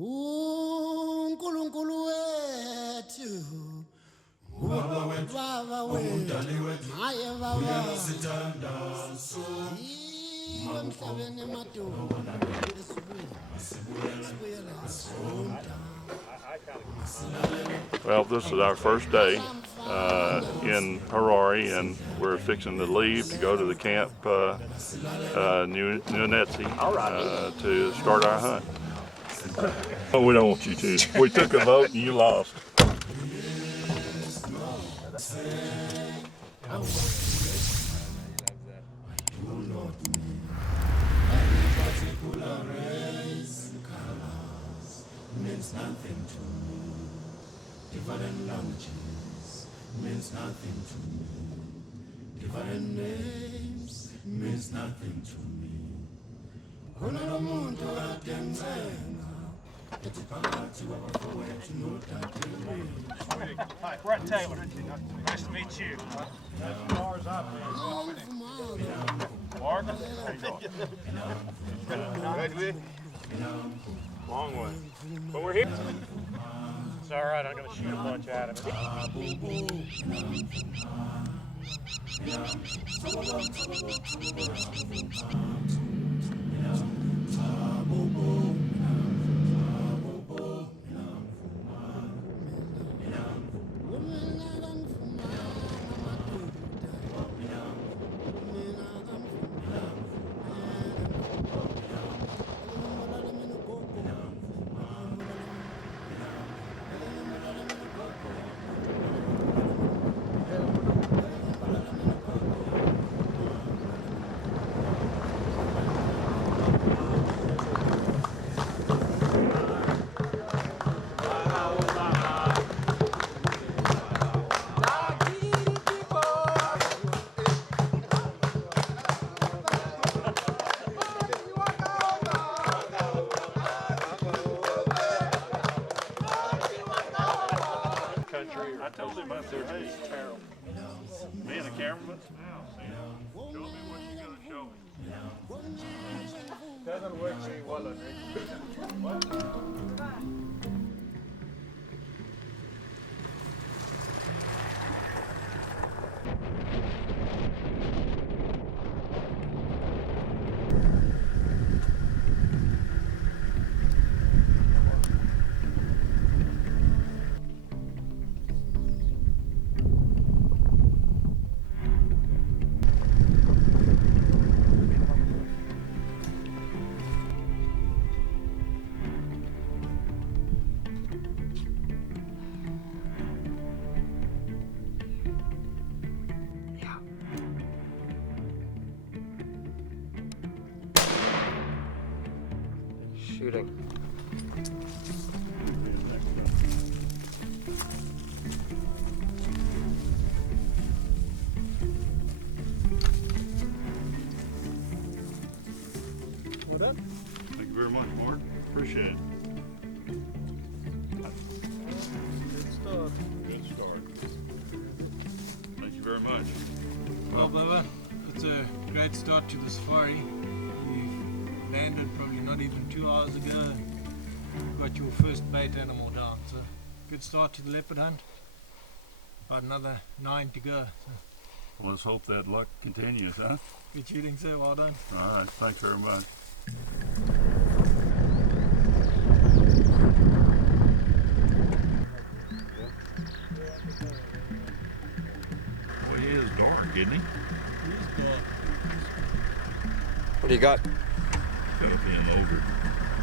uNkulunkulu wethu Baba wethu haye baba uyasithanda emhlabeni emadolo Well, this is our first day in Harare, and we're fixing to leave to go to the camp Nuanetsi to start our hunt. Oh, we don't want you to. We took a vote and you lost. Means nothing to me. Different languages means nothing to me. Different names means nothing to me. Khona umuntu adenzenga ethi phakathi kwabafowethu nodadewethu. Hi, Brett Taylor. Nice to meet you. Mark? How you doing? Long way. But we're here. It's all right. I'm going to shoot a bunch out of I told him, I said, hey, being a cameraman, show me what you're going to show me. Doesn't work very well on What? Shooting. Well done. Thank you very much, Mark. Appreciate it. Good start. Good start. Thank you very much. Well, Bubba, it's a great start to the safari. We landed probably not even 2 hours ago and got your first bait animal down. So, good start to the leopard hunt. About another 9 to go. So, Well, let's hope that luck continues, huh? good shooting, sir. Well done. All right. Thanks very much. Boy, he is dark, isn't he? What do you got? Got to be an older.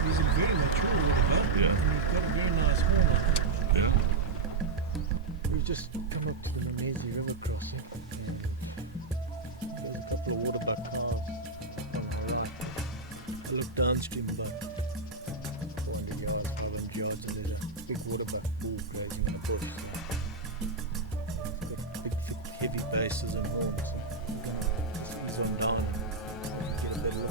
He's a very mature little bud. Yeah. And he's got a very nice horn on him. Yeah. We've just come up to the Nuanetsi River crossing. And there's a couple of waterbuck calves on our right. I look downstream about 400 yards, 400 yards, and there's a big waterbuck bull grazing on the bush. Got big, thick, heavy bases and horns. So he's on down and get a better look.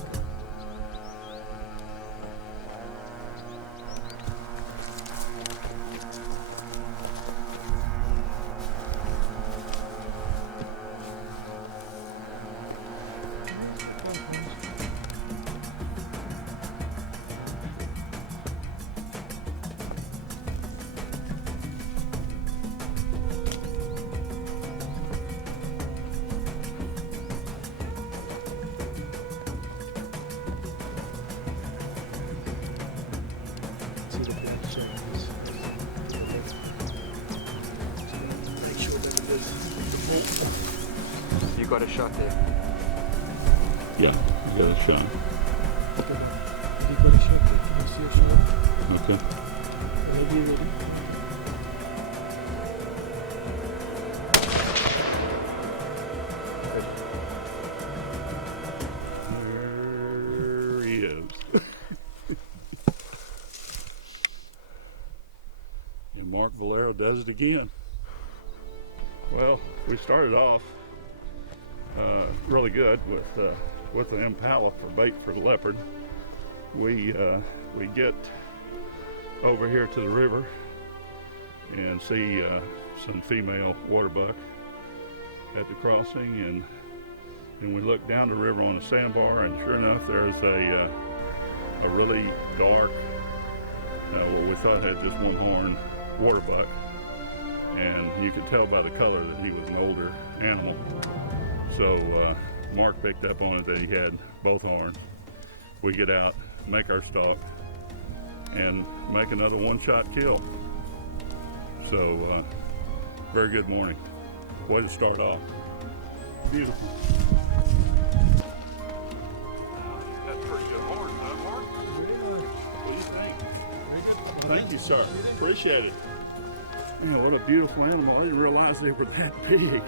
got a shot there. Yeah, you got a shot. You got a shot there. I see a shot. Okay. Whenever you're ready. There he is. And Mark Vallaro does it again. Well, we started off really good with an impala for bait for the leopard. We get over here to the river and see some female waterbuck at the crossing, and we look down the river on the sandbar, and sure enough, there's a really dark, what we thought had just one horn waterbuck, and you could tell by the color that he was an older animal. So Mark picked up on it that he had both horns. We get out, make our stalk, and make another one-shot kill. So very good morning. Way to start off. Beautiful. That's a pretty good horn, huh, Mark? What do you think? Thank you, sir. Appreciate it. Man, what a beautiful animal. I didn't realize they were that big.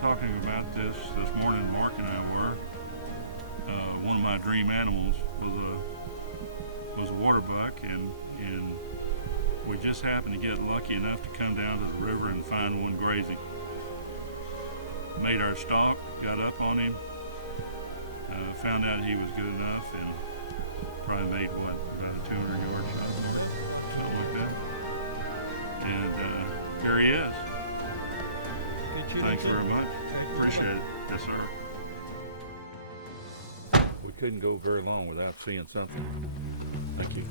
Talking about this morning, Mark and I were. One of my dream animals was a waterbuck, and we just happened to get lucky enough to come down to the river and find one grazing. Made our stalk, got up on him, found out he was good enough, and probably made what, about a 200-yard shot for him, something like that. And here he is. Thanks very much. Appreciate it. Yes, sir. We couldn't go very long without seeing something. Thank you.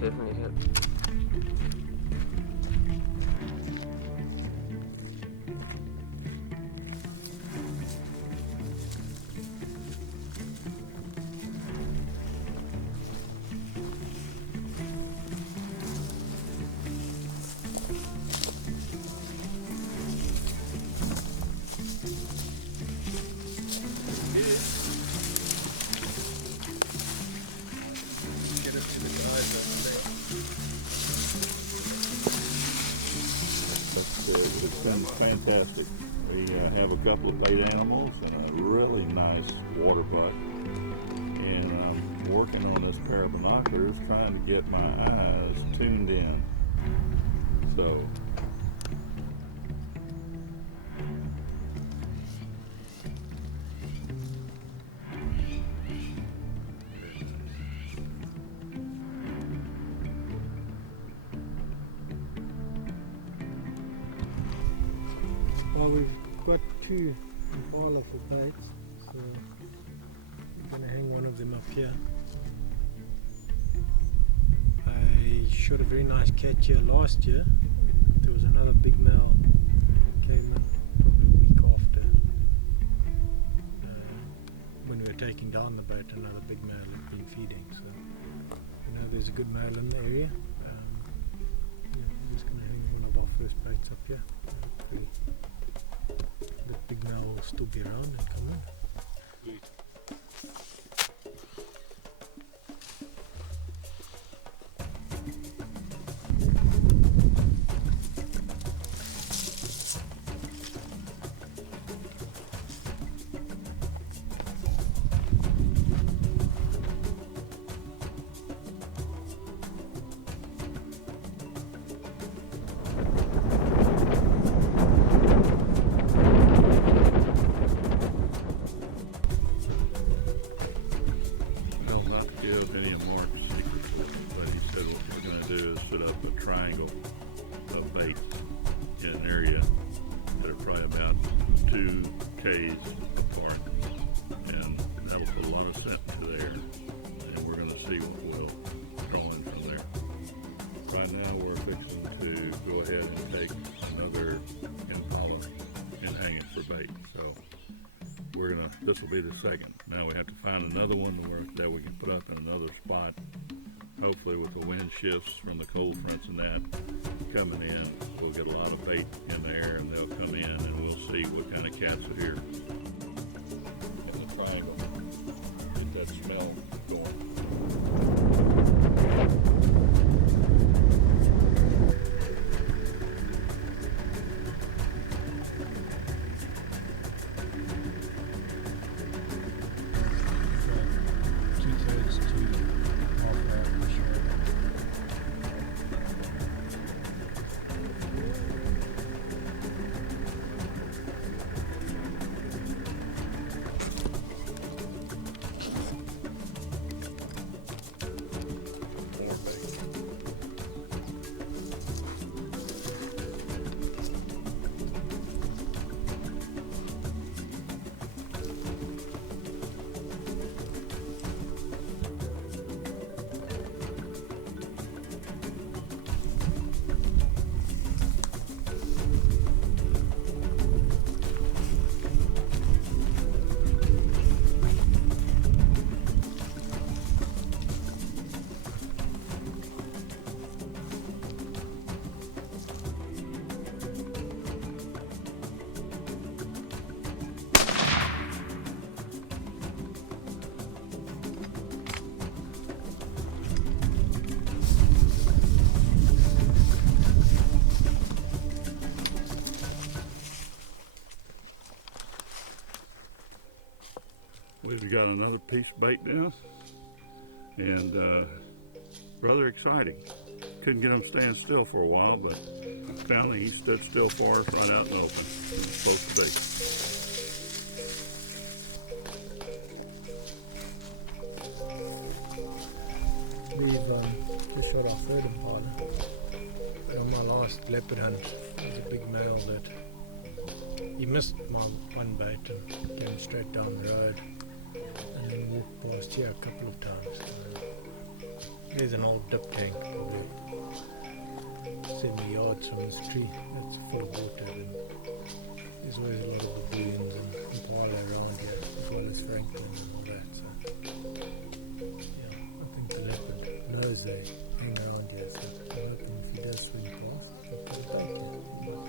Definitely hit. It's been fantastic. We have a couple of bait animals and a really nice waterbuck. And I'm working on this pair of binoculars, trying to get my eyes tuned in. So, Well, we've got two impala for baits, so we're going to hang one of them up here. I shot a very nice catch here last year. There was another big male came in a week after when we were taking down the boat. Another big male had been feeding, so you know there's a good male in the area. Yeah, I'm just going to hang one of our first baits up here. The big male will still be around and come in. Triangle of bait in an area that are probably about 2 Ks apart, and that'll put a lot of scent to the air, and we're going to see what we'll throw in from there. Right now we're fixing to go ahead and take another impala and hang it for bait. So this will be the second. Now we have to find another one that we can put up in another spot. Hopefully with the wind shifts from the cold fronts and that coming in, we'll get a lot of bait in the air and they'll come in and we'll see what kind of cats are here. In the triangle, get that smell going. We've got another piece of bait down, and rather exciting. Couldn't get him staying still for a while, but finally he stood still for us right out in the open. He's supposed to be. We've just shot our third impala. On my last leopard hunt, there was a big male that he missed my one bait and came straight down the road. And then walked past here a couple of times. There's an old dip tank, probably 70 yards from this tree. That's full of water, and there's always a lot of baboons and impala around here, as well as francolin and all that. So, yeah, I think the leopard knows they hang around here, so I'm hoping if he does swing past, he'll put a bait there.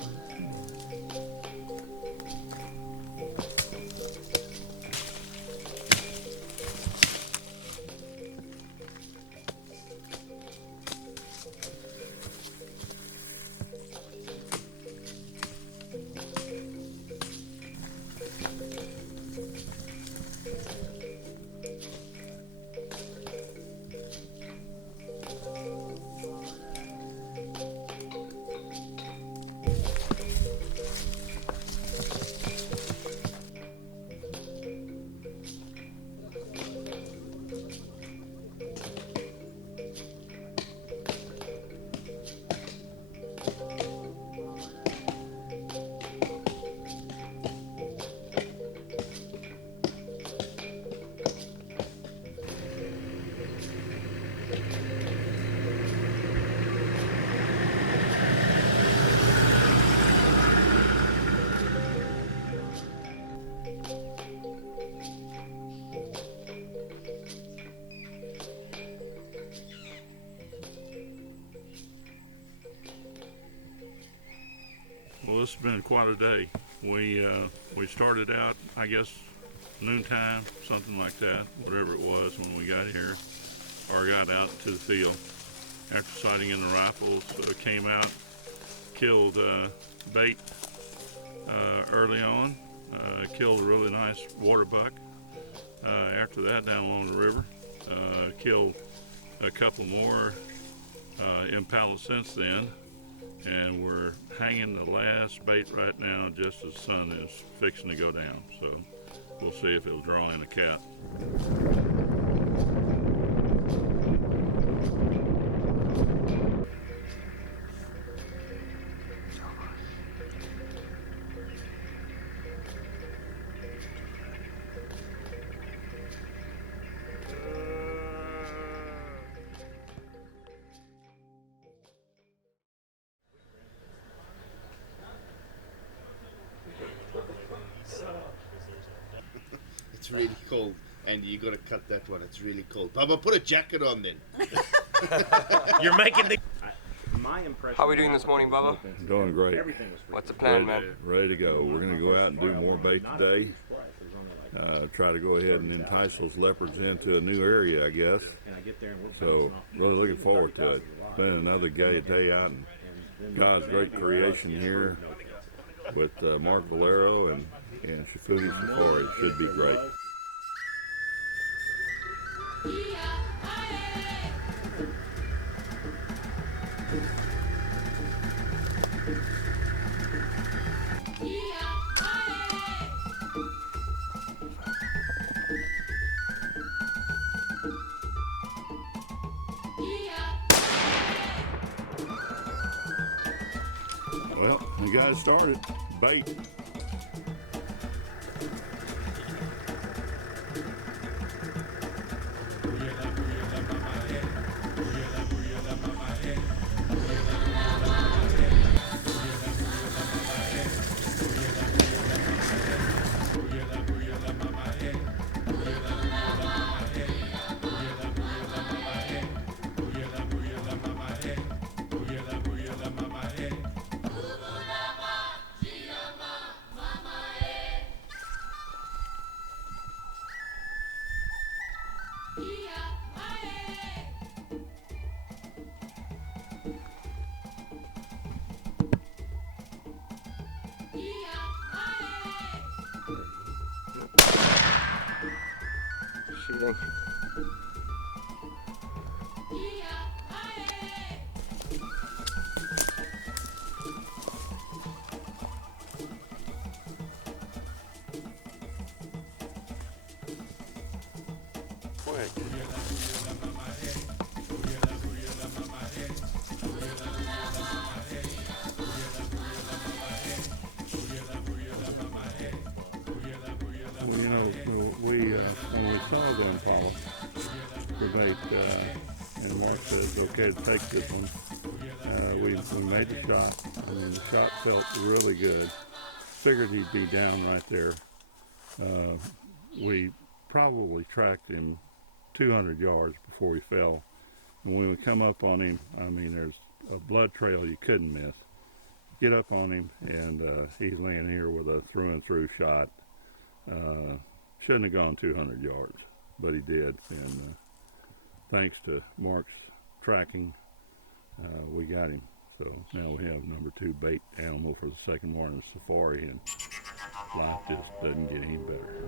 Well, this has been quite a day. We started out, I guess, noontime, something like that, whatever it was when we got here, or got out to the field. After sighting in the rifles, came out, killed bait early on, killed a really nice water buck. After that, down along the river, killed a couple more impala since then. And we're hanging the last bait right now just as the sun is fixing to go down. So we'll see if it'll draw in a cat. really cold. And you got to cut that one. It's really cold. Bubba, put a jacket on then. You're making the... My impression. How are we doing this morning, Bubba? Doing great. What's the plan, man? Ready to go. We're going to go out and do more bait today. Try to go ahead and entice those leopards into a new area, I guess. So, really looking forward to it. It's been another day out in God's great creation here with Mark Vallaro and Shifumi Safari. Should be great. Well, we got it started. Bait. Shooting. Quick. Well, you know, when we saw the impala for bait, and Mark said it's okay to take this one, we made the shot. I mean, the shot felt really good. Figured he'd be down right there. We probably tracked him 200 yards before he fell. And when we come up on him, I mean, there's a blood trail you couldn't miss. Get up on him, and he's laying here with a through and through shot. Shouldn't have gone 200 yards, but he did. And thanks to Mark's tracking, we got him. So now we have number 2 bait animal for the second morning safari, and life just doesn't get any better.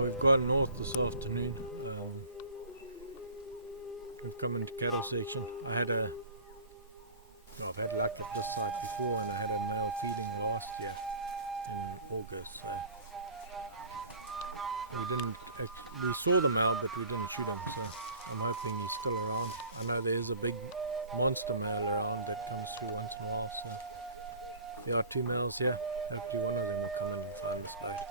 We've gone north this afternoon. We've come into cattle section. I've had luck at this site before, and I had a male feeding last year in August. So we saw the male, but we didn't shoot him. So I'm hoping he's still around. I know there's a big monster male around that comes through once in a while. So there are 2 males here. Hopefully one of them will come in and find us later.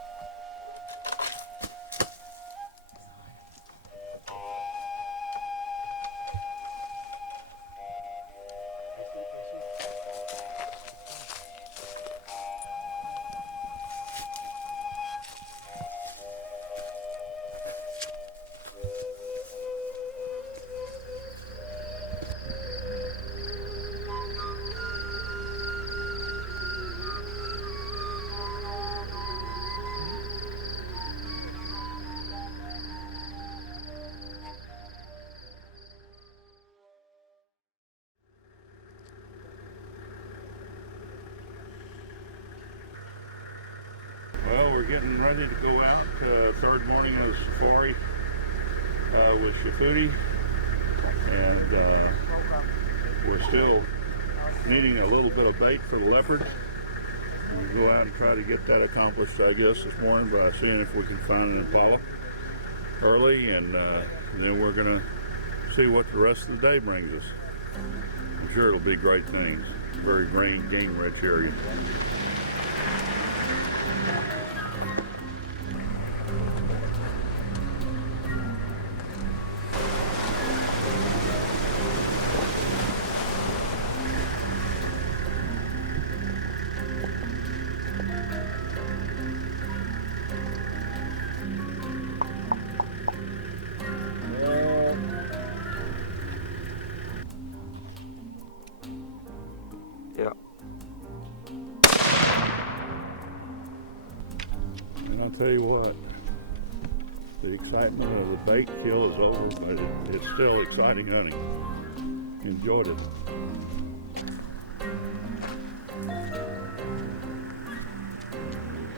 getting ready to go out. Third morning of the safari with Shafudi, and we're still needing a little bit of bait for the leopards. We'll go out and try to get that accomplished, I guess, this morning by seeing if we can find an impala early, and then we're going to see what the rest of the day brings us. I'm sure it'll be great things. Very game-rich area. Yeah. And I'll tell you what, the excitement of the bait kill is over, but it's still exciting hunting. Enjoyed it.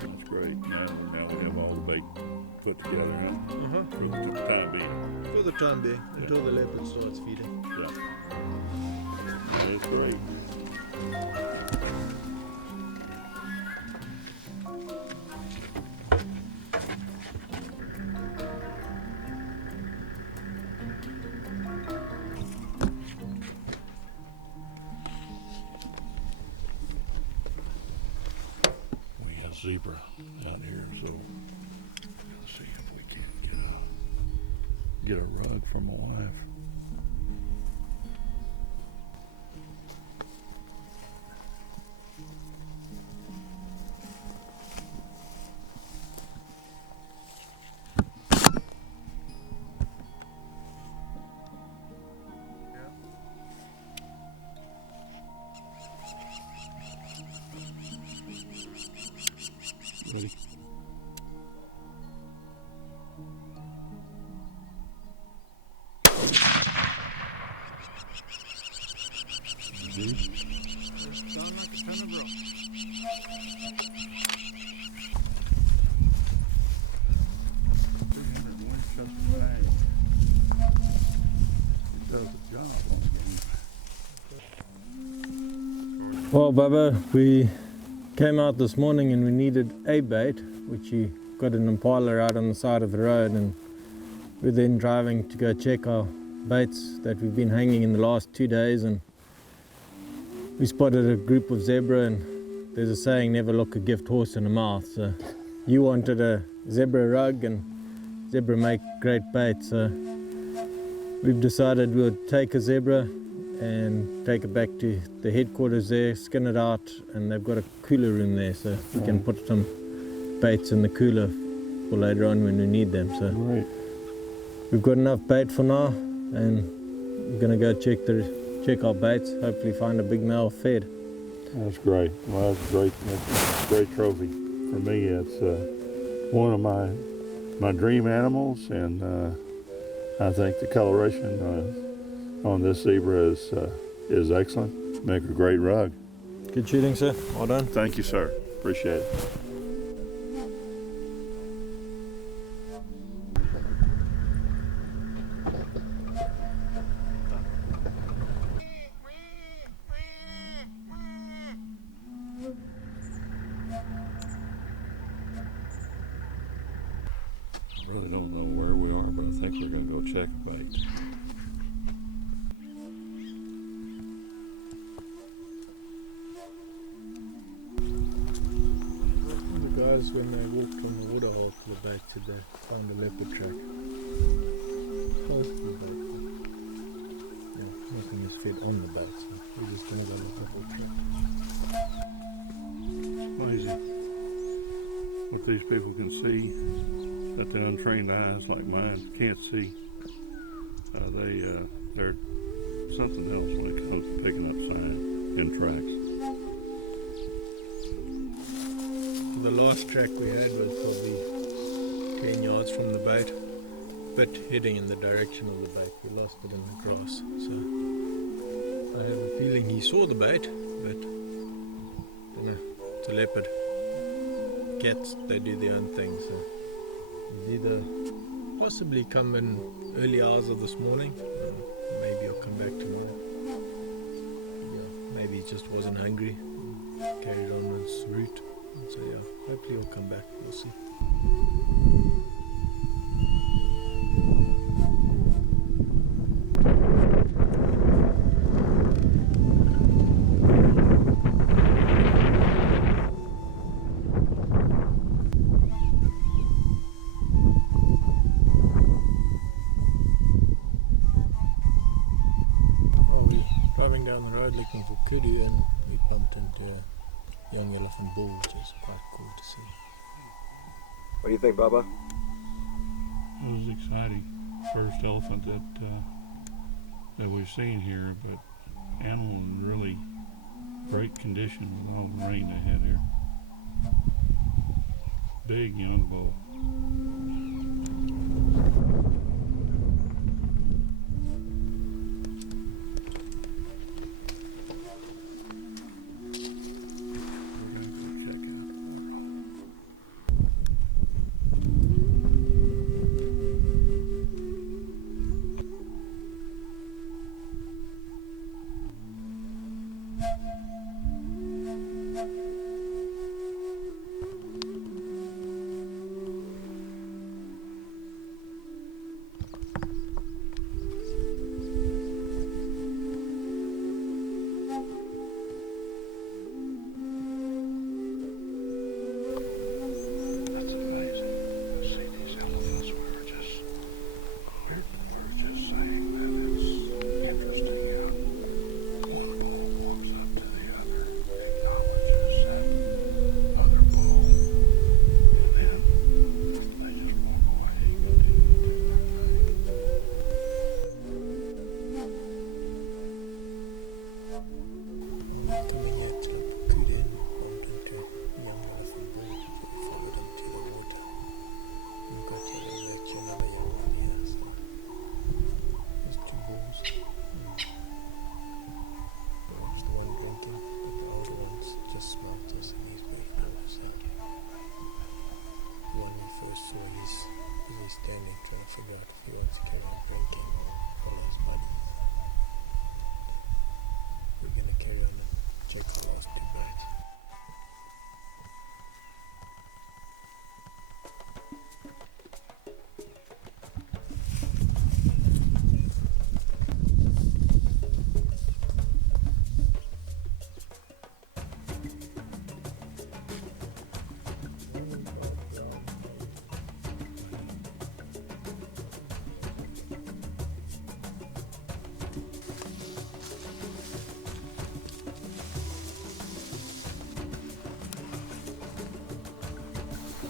That's great. Now we have all the bait put together, huh? For the time being. For the time being, until the leopard starts feeding. Yeah. That is great. We have zebra out here, so let's see if we can get a rug for my wife. Ready? Sound like a ton of rock. Well, Bubba, we came out this morning and we needed a bait, which we got an impala out on the side of the road, and we're then driving to go check our baits that we've been hanging in the last 2 days, and we spotted a group of zebra, and there's a saying, never look a gift horse in the mouth. So you wanted a zebra rug, and zebra make great bait, so we've decided we'll take a zebra and take it back to the headquarters there, skin it out, and they've got a cooler room there, so we can put some baits in the cooler for later on when we need them. So Right. we've got enough bait for now, and we're gonna go check our baits, hopefully find a big male fed. That's great. Well, that's great. That's a great trophy. For me, it's one of my dream animals, and I think the coloration on this zebra is excellent. Make a great rug. Good shooting, sir. Well done. Thank you, sir. Appreciate it. I really don't know where we are, but I think we're going to go check a bait. The guys, when they walked on the water hole to the bait, said they found a leopard track. Close to the bait. Yeah, nothing is fed on the bait, so we're just going to go look at the track. Amazing what these people can see that the untrained eyes like mine can't see. They're something else when it comes to picking up sign and tracks. The last track we had was probably 10 yards from the bait, but heading in the direction of the bait. We lost it in the grass, so I have a feeling he saw the bait, but I don't know, it's a leopard. cats, they do their own thing. So he's either possibly come in early hours of this morning, maybe I'll come back tomorrow. Yeah, maybe he just wasn't hungry, carried on his route. And so yeah, hopefully he'll come back. We'll see. Driving down the road looking for kudu, and we bumped into a young elephant bull, which is quite cool to see. What do you think, Bubba? It was exciting. First elephant that we've seen here, but animal in really great condition with all the rain they had here. Big young bull.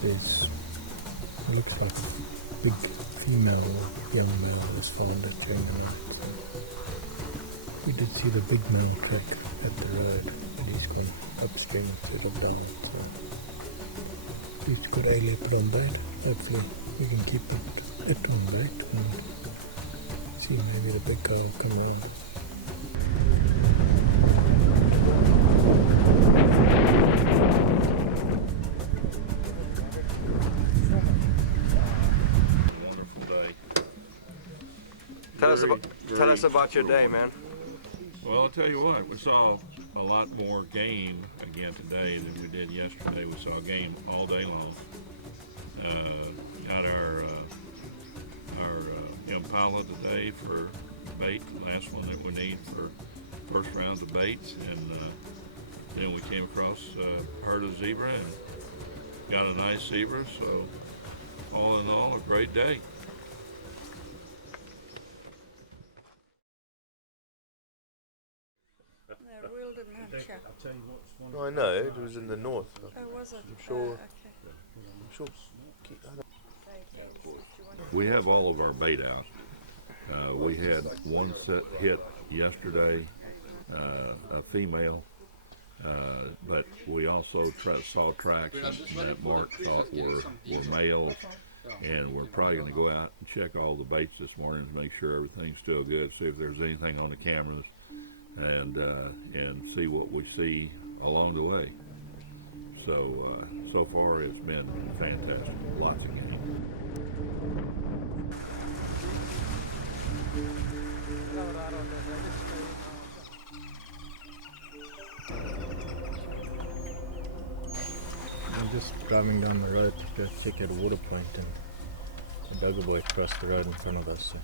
There's, it looks like a big female or young male was found during the night. So we did see the big male track at the road, but he's gone upstream instead of down. So he's got a leopard on bait. Hopefully we can keep it on bait and see maybe the big guy will come around. Tell us about your day, man. Well, I'll tell you what, we saw a lot more game again today than we did yesterday. We saw game all day long. Got our impala today for bait, last one that we need for first round of baits, and then we came across a herd of zebra and got a nice zebra, so all in all, a great day. No, I know, it was in the north. Oh, was it? I'm sure. Okay. I'm sure. We have all of our bait out. We had one set hit yesterday, a female, but we also saw tracks that Mark thought were males, and we're probably going to go out and check all the baits this morning to make sure everything's still good, see if there's anything on the cameras, and see what we see along the way. So far it's been fantastic watching it. I'm just driving down the road to go check at a water point, and a Bubba Boeer crossed the road in front of us. So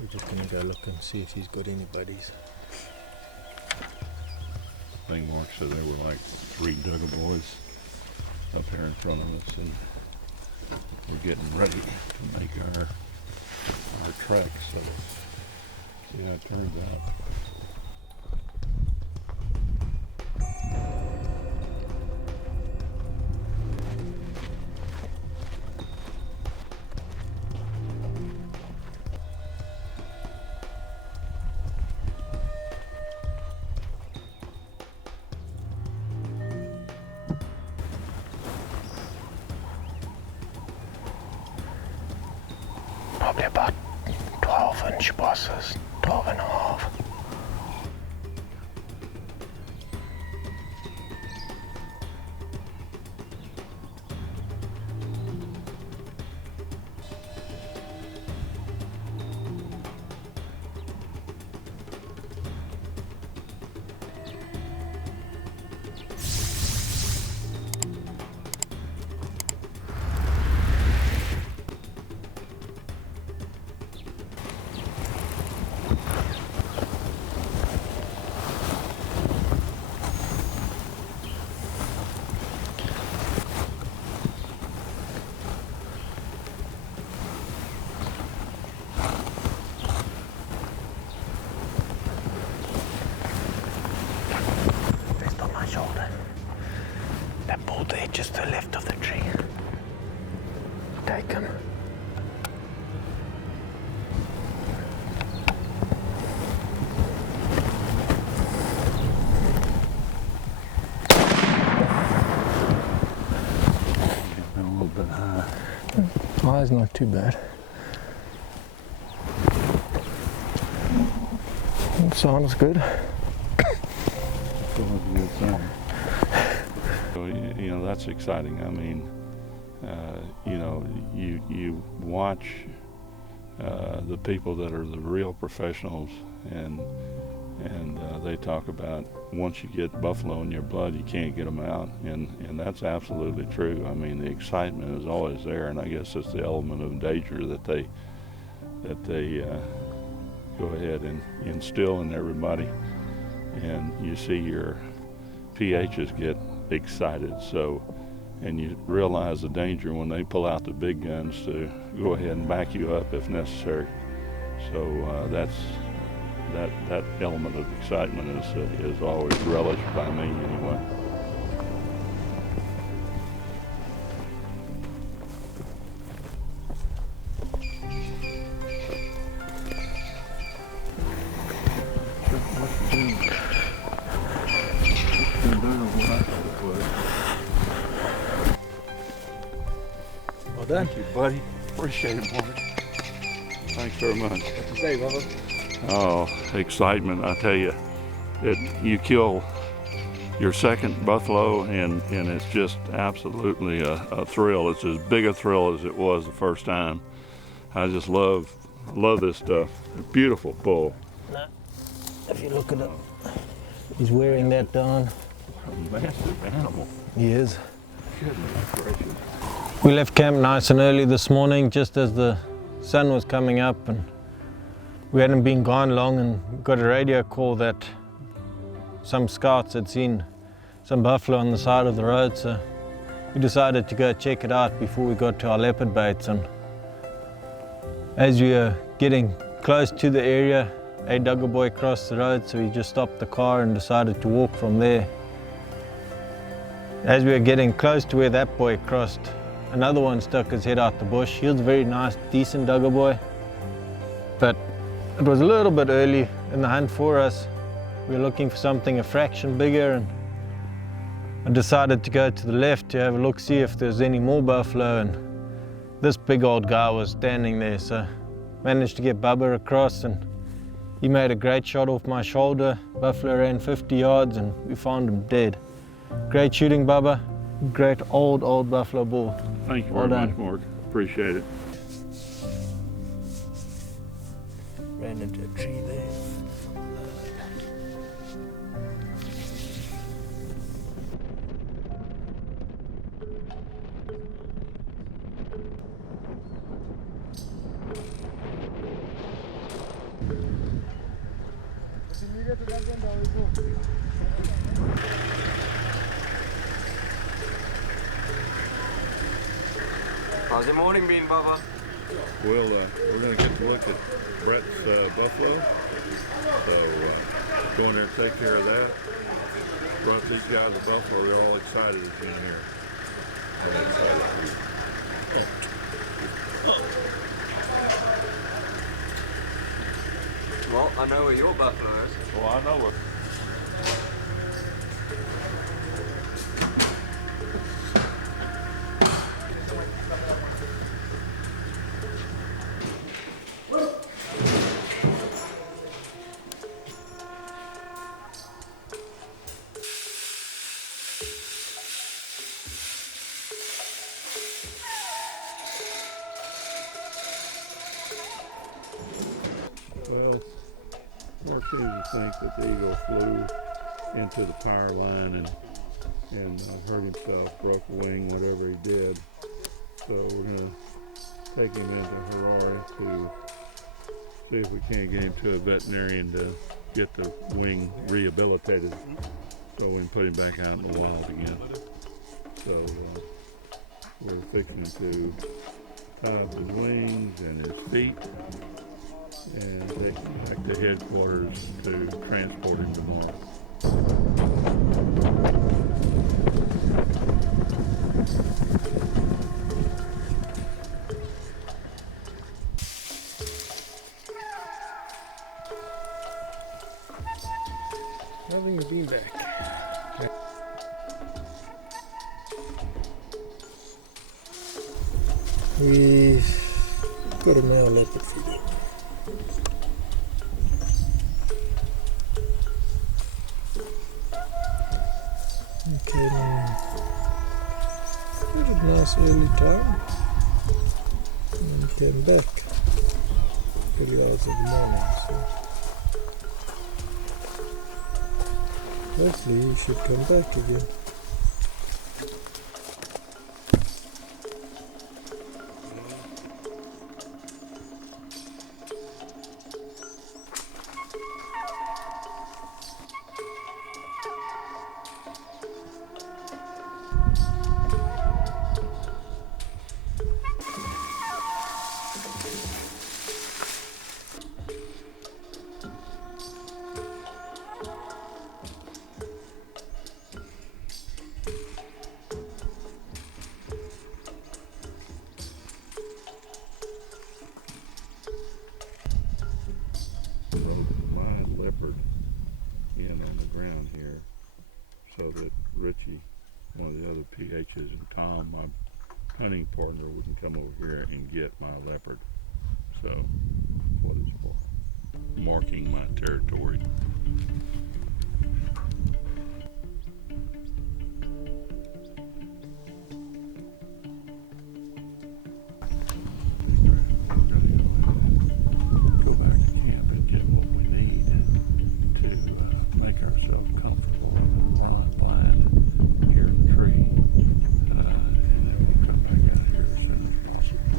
we're just going to go look and see if he's got any buddies. I think Mark said there were like 3 Bubba Boers up here in front of us, and we're getting ready to make our trek. So see how it turns out. Probably about 12-inch bosses, 12 and a half. That bull there, just to the left of the tree. Take him. A little bit high. High's not too bad. Sounds good. So, you know, that's exciting. I mean, you know, you watch the people that are the real professionals, and they talk about once you get buffalo in your blood, you can't get them out, and that's absolutely true. I mean, the excitement is always there, and I guess it's the element of danger that they go ahead and instill in everybody, and you see your PHs get excited, so, and you realize the danger when they pull out the big guns to go ahead and back you up if necessary. So that element of excitement is always relished by me anyway. Well done. Thank you, buddy. Appreciate it, Mark. Thanks very much. What you say, Bubba? Oh, excitement, I tell you. You kill your second buffalo, and it's just absolutely a thrill. It's as big a thrill as it was the first time. I just love this stuff. Beautiful bull. Now, if you look at it, he's wearing that down. A massive animal. He is. Goodness gracious. We left camp nice and early this morning, just as the sun was coming up, and we hadn't been gone long, and got a radio call that some scouts had seen some buffalo on the side of the road, so we decided to go check it out before we got to our leopard baits. And as we were getting close to the area, a Bubba Boeer crossed the road, so we just stopped the car and decided to walk from there. As we were getting close to where that boy crossed, another one stuck his head out the bush. He was a very nice, decent Bubba Boeer, but it was a little bit early in the hunt for us. We were looking for something a fraction bigger, and I decided to go to the left to have a look, see if there's any more buffalo, and this big old guy was standing there, so managed to get Bubba across, and he made a great shot off my shoulder. Buffalo ran 50 yards and we found him dead. Great shooting, Bubba. Great old buffalo bull. Thank you Well very done. much, Mark. Appreciate it. Ran into a tree there. How's the morning been, Bubba? Well, we're going to get to look at Brett's buffalo. So go in there and take care of that. Brought these guys a buffalo. They're all excited to be in here. They're excited for you. Well, I know where your buffalo is. Well, I know it. Well, Mark seems to think that the eagle flew into the power line and hurt himself, broke a wing, whatever he did. So we're going to take him into Harare to see if we can't get him to a veterinarian to get the wing rehabilitated so we can put him back out in the wild again. So we're fixing to tie up his wings and his feet and take him back to headquarters to transport him tomorrow. Having you been back? We've got a male leopard feeding. Okay, now had a nice early time and came back early hours of the morning. So hopefully he should come back again. My leopard in on the ground here so that Richie, one of the other PHs, and Tom, my hunting partner, wouldn't come over here and get my leopard. So that's what it's for. Marking my territory. Go back to camp and get what we need to make ourselves comfortable lying here in the tree. And then we'll come back out here as soon as possible.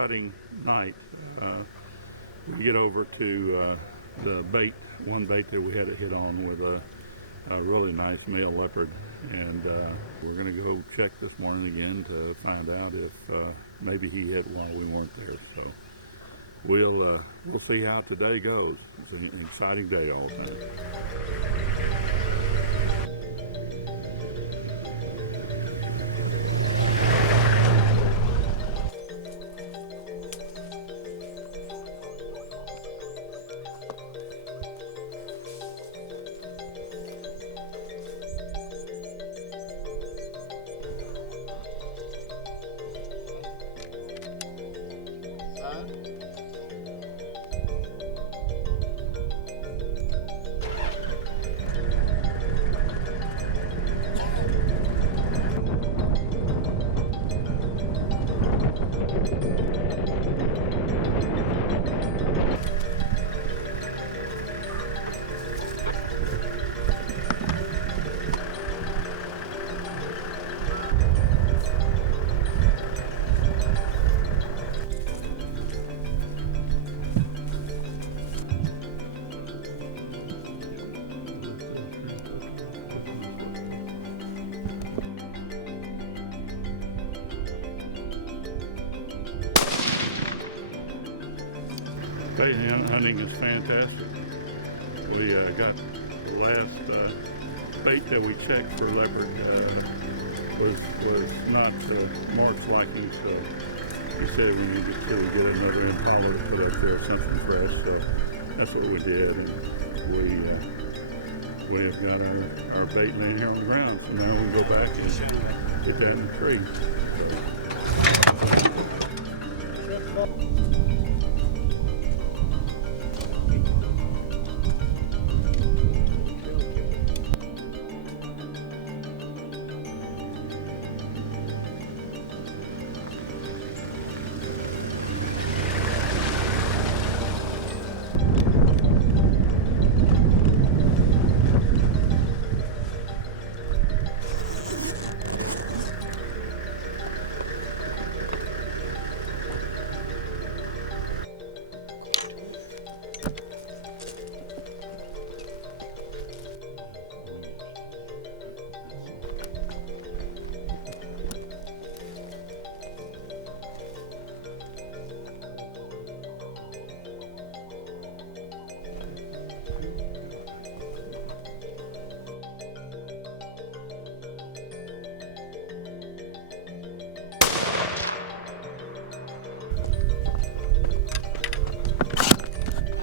exciting night. We get over to the bait, one bait that we had a hit on with a really nice male leopard, and we're going to go check this morning again to find out if maybe he hit while we weren't there. So we'll see how today goes. It's an exciting day all the time. Bait hunting is fantastic. We got the last bait that we checked for leopard was not Mark's liking, so he said we needed to get another impala to put up there, something fresh. So that's what we did, and we have got our bait laying here on the ground. So now we can go back and get that in the tree.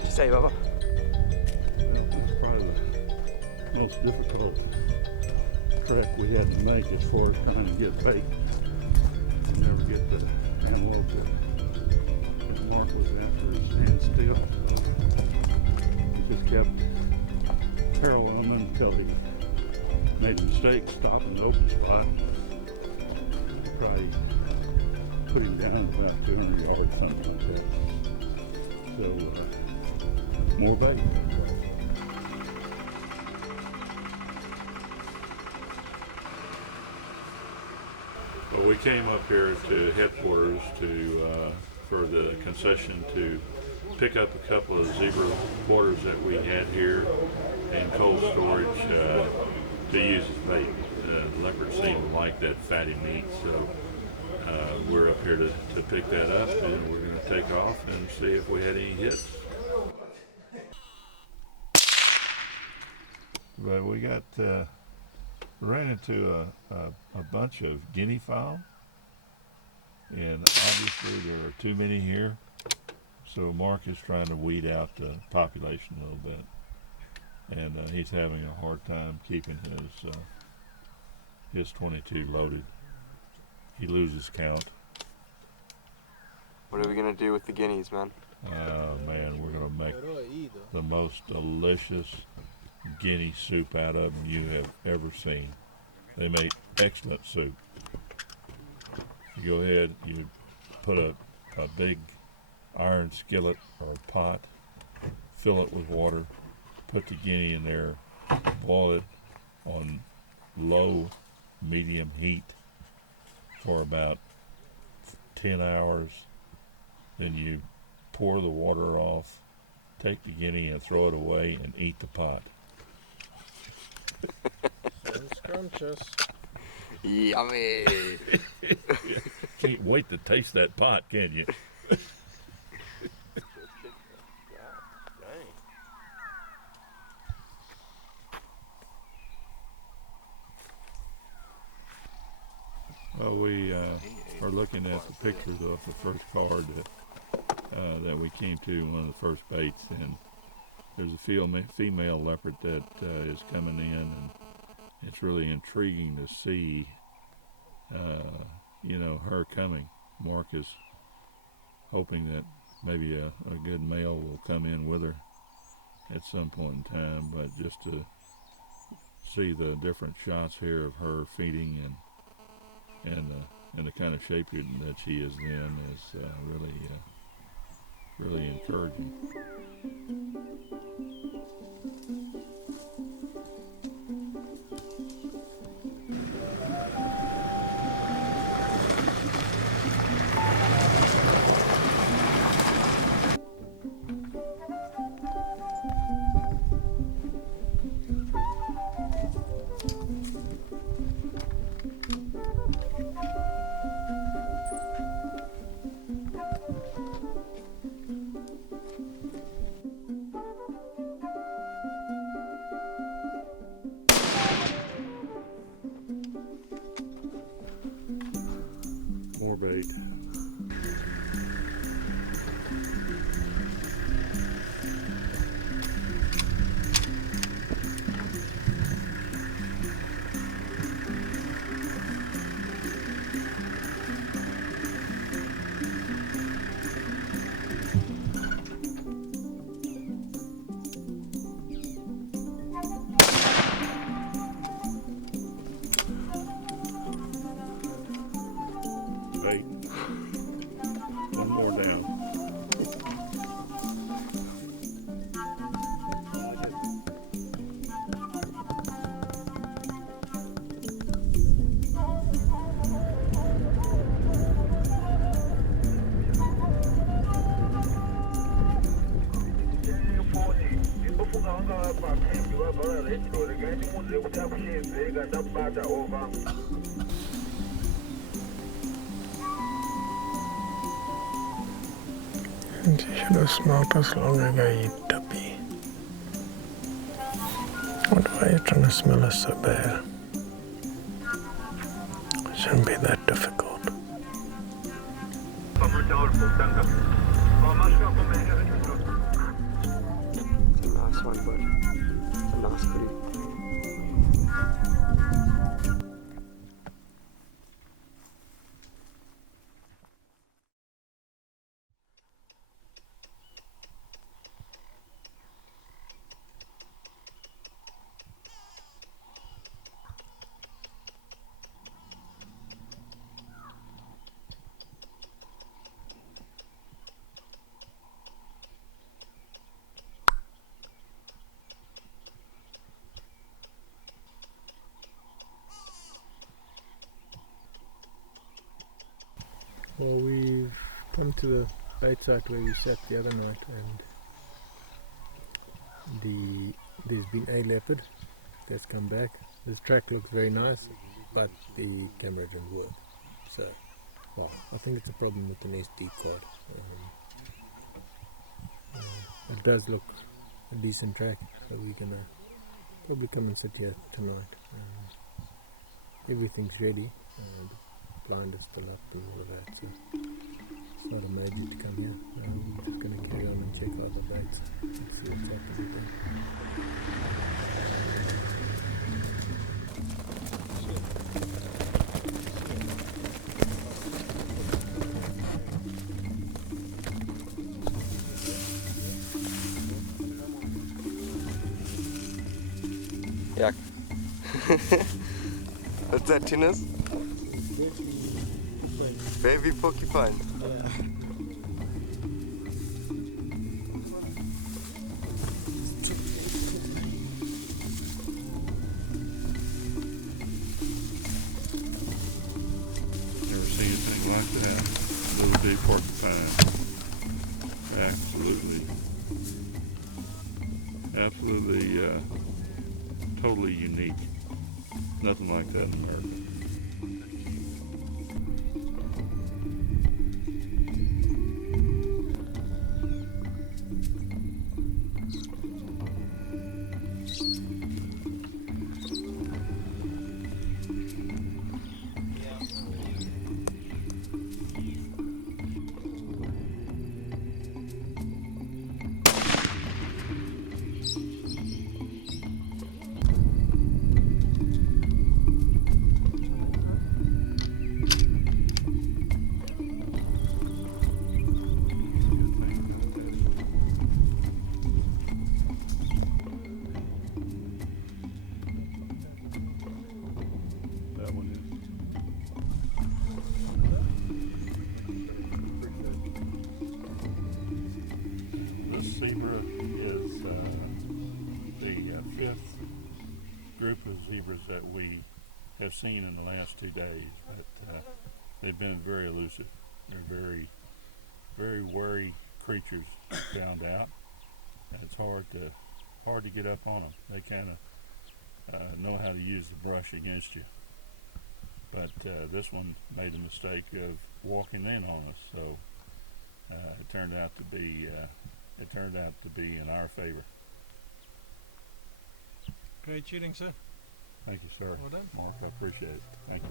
Say, Bubba. That's probably the most difficult trek we had to make as far as trying to get bait. We never get the antelope that Mark was after stand still. He just kept paralleling them until he made a mistake stopping the open spot. Probably put him down about 200 yards, something like that. So, more bait. Well, we came up here to headquarters for the concession to pick up a couple of zebra quarters that we had here in cold storage to use as bait. The leopards seem to like that fatty meat, so we're up here to pick that up, and we're going to take off and see if we had any hits. But we ran into a bunch of guinea fowl, and obviously there are too many here, so Mark is trying to weed out the population a little bit, and he's having a hard time keeping his 22 loaded. He loses count. What are we gonna do with the guineas, man? Man, we're gonna make the most delicious guinea soup out of them you have ever seen. They make excellent soup. You go ahead, you put a big iron skillet or pot, fill it with water, put the guinea in there, boil it on low, medium heat for about 10 hours, then you pour the water off, take the guinea and throw it away and eat the pot. Sounds scrumptious. Yummy. Can't wait to taste that pot, can you? Well, we are looking at the pictures of the first card that we came to, one of the first baits, and there's a female leopard that is coming in, and it's really intriguing to see, her coming. Mark is hoping that maybe a good male will come in with her at some point in time, but just to see the different shots here of her feeding and the kind of shape that she is in is really encouraging. More bait. Bait. One more down. And you should have smelt us long ago, you duppy. Why are you trying to smell us so bad? It shouldn't be that difficult. Nice one, bud. A nice goodie. Well, we've come to the bait site where we sat the other night, and there's been a leopard that's come back. This track looks very nice, but the camera didn't work. So, well, I think it's a problem with an SD card. It does look a decent track, so we're gonna probably come and sit here tonight. Everything's ready. The blind is still up and all of that, so it's not a major to come here. I'm just going to carry on and check out the baits and see what's happening there. Jak? What's that, Tinas? Baby porcupine. Never seen anything like that. Little big porcupine. absolutely totally unique. Nothing like that in America. That one is. This zebra is the fifth group of zebras that we have seen in the last 2 days. But they've been very elusive. They're very, very wary creatures found out, and it's hard to get up on them. They kind of know how to use the brush against you. But this one made a mistake of walking in on us, so it turned out to be in our favor. Great shooting, sir. Thank you, sir. Well done. Mark, I appreciate it. Thank you.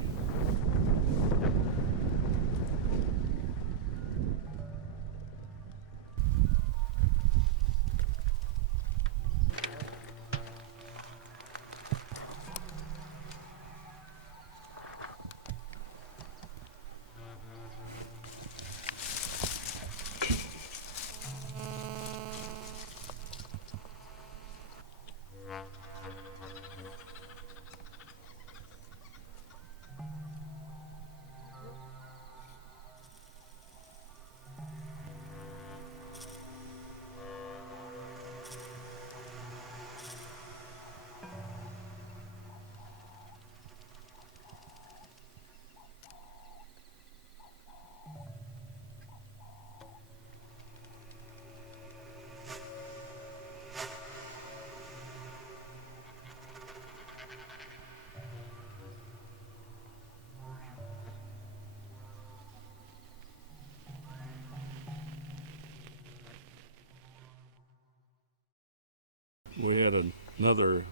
We had another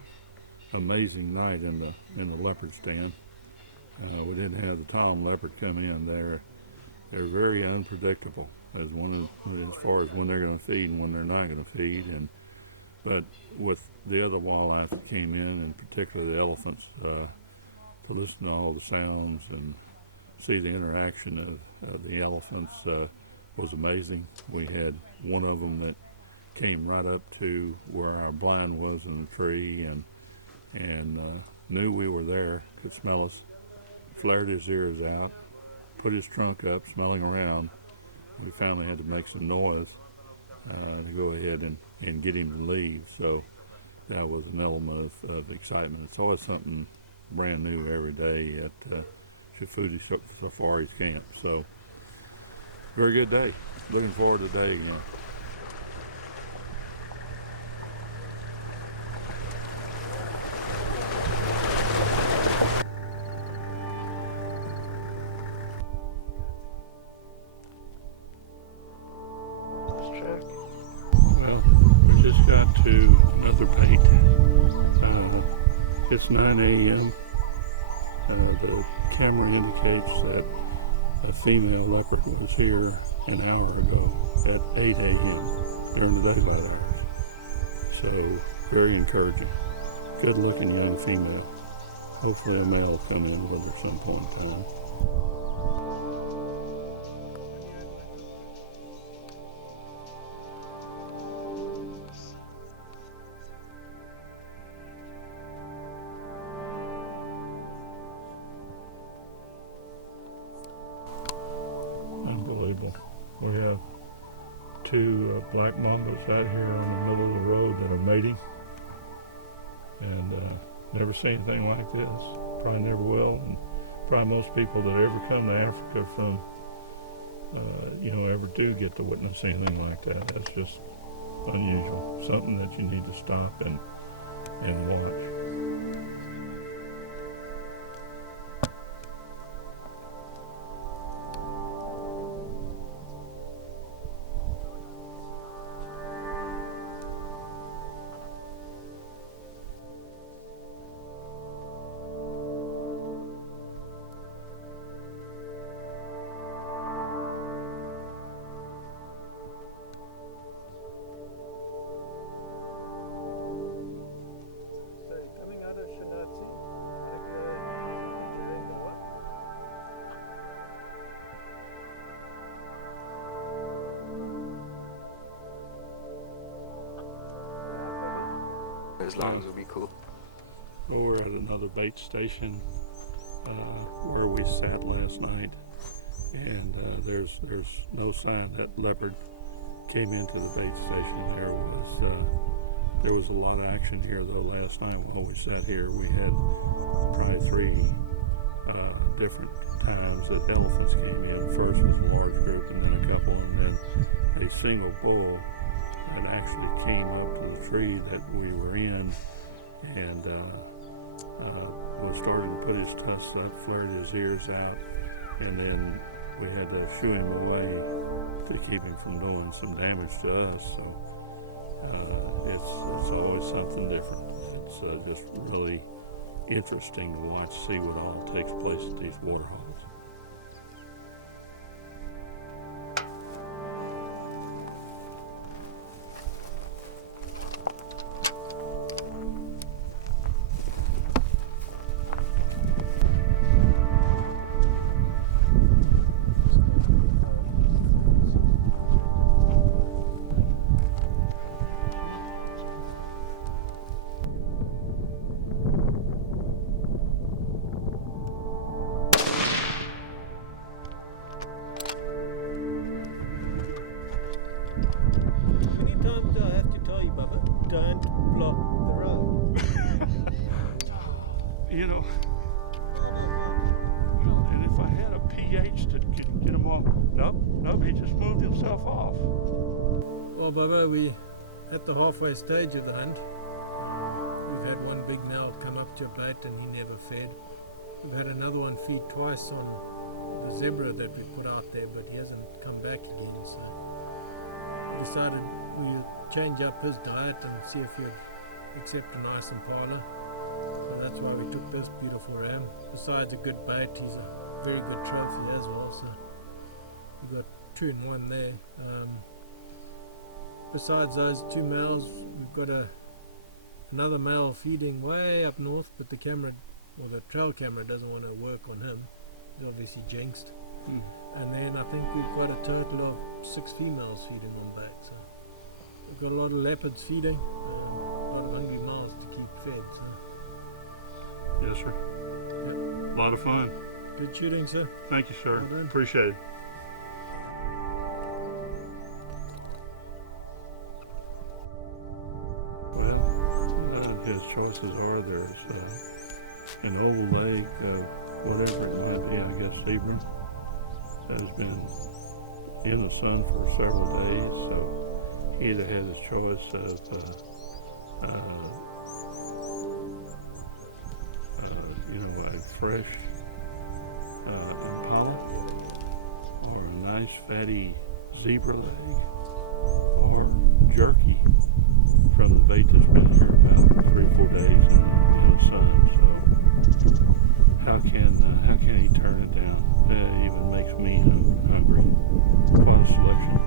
amazing night in the leopard stand. We didn't have the tom leopard come in. They're very unpredictable as far as when they're going to feed and when they're not going to feed. But with the other wildlife that came in, and particularly the elephants, to listen to all the sounds and see the interaction of the elephants was amazing. We had one of them that came right up to where our blind was in the tree and knew we were there, could smell us, flared his ears out, put his trunk up, smelling around. We finally had to make some noise to go ahead and get him to leave. So that was an element of excitement. It's always something brand new every day at Chifuti Safari's camp. So very good day. Looking forward to the day again. To another bait. It's 9 a.m. The camera indicates that a female leopard was here an hour ago at 8 a.m. during the daylight hours. So very encouraging. Good looking young female. Hopefully a male will come in with her at some point in time. We have two black mongols out here in the middle of the road that are mating, and never seen anything like this. Probably never will, and probably most people that ever come to Africa from ever do get to witness anything like that. That's just unusual. Something that you need to stop and watch. Those lines will be cool. Well, we're at another bait station where we sat last night, and there's no sign that leopard came into the bait station. There was a lot of action here though last night while we sat here. We had probably 3 different times that elephants came in. First was a large group, and then a couple, and then a single bull that actually came up to the tree that we were in and was starting to put his tusks up, flared his ears out, and then we had to shoo him away to keep him from doing some damage to us. So it's always something different. It's just really interesting to watch, see what all takes place at these water holes. Don't block the road. And if I had a PH to get him off, nope, he just moved himself off. Well, Bubba, we at the halfway stage of the hunt. We've had one big male come up to a bait and he never fed. We've had another one feed twice on the zebra that we put out there, but he hasn't come back again. So we decided we'd change up his diet and see if he'd accept a nice impala. So that's why we took this beautiful ram. Besides a good bait, he's a very good trophy as well. So we've got 2 in 1 there. Besides those 2 males, we've got another male feeding way up north, but the camera, or the trail camera, doesn't want to work on him. He's obviously jinxed. And then I think we've got a total of 6 females feeding on back. So we've got a lot of leopards feeding, a lot of hungry mouths to keep fed. So. Yes, sir. Yep. A lot of fun. Good shooting, sir. Thank you, sir. Well done. Appreciate it. Well, his choices are there's an old lake, whatever it might be, I guess zebra, that has been in the sun for several days. So he either had his choice of a fresh impala, or a nice fatty zebra leg, or jerky from the bait that's been here about 3 or 4 days in the sun. So how can he turn it down? It even makes me hungry. Quite a selection.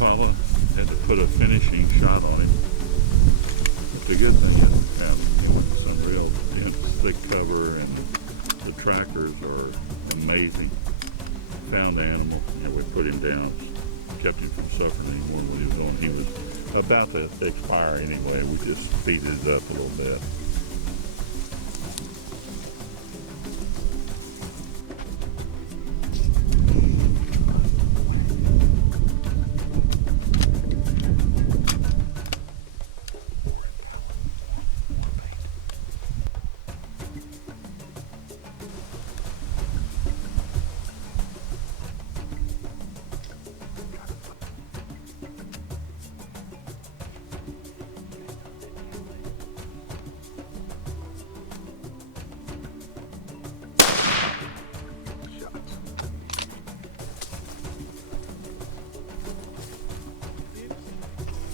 impala. Had to put a finishing shot on him. But the good thing is some real dense, thick cover, and the trackers are amazing. Found the animal, and we put him down, kept him from suffering anymore when he was on. He was about to expire anyway. We just speeded it up a little bit.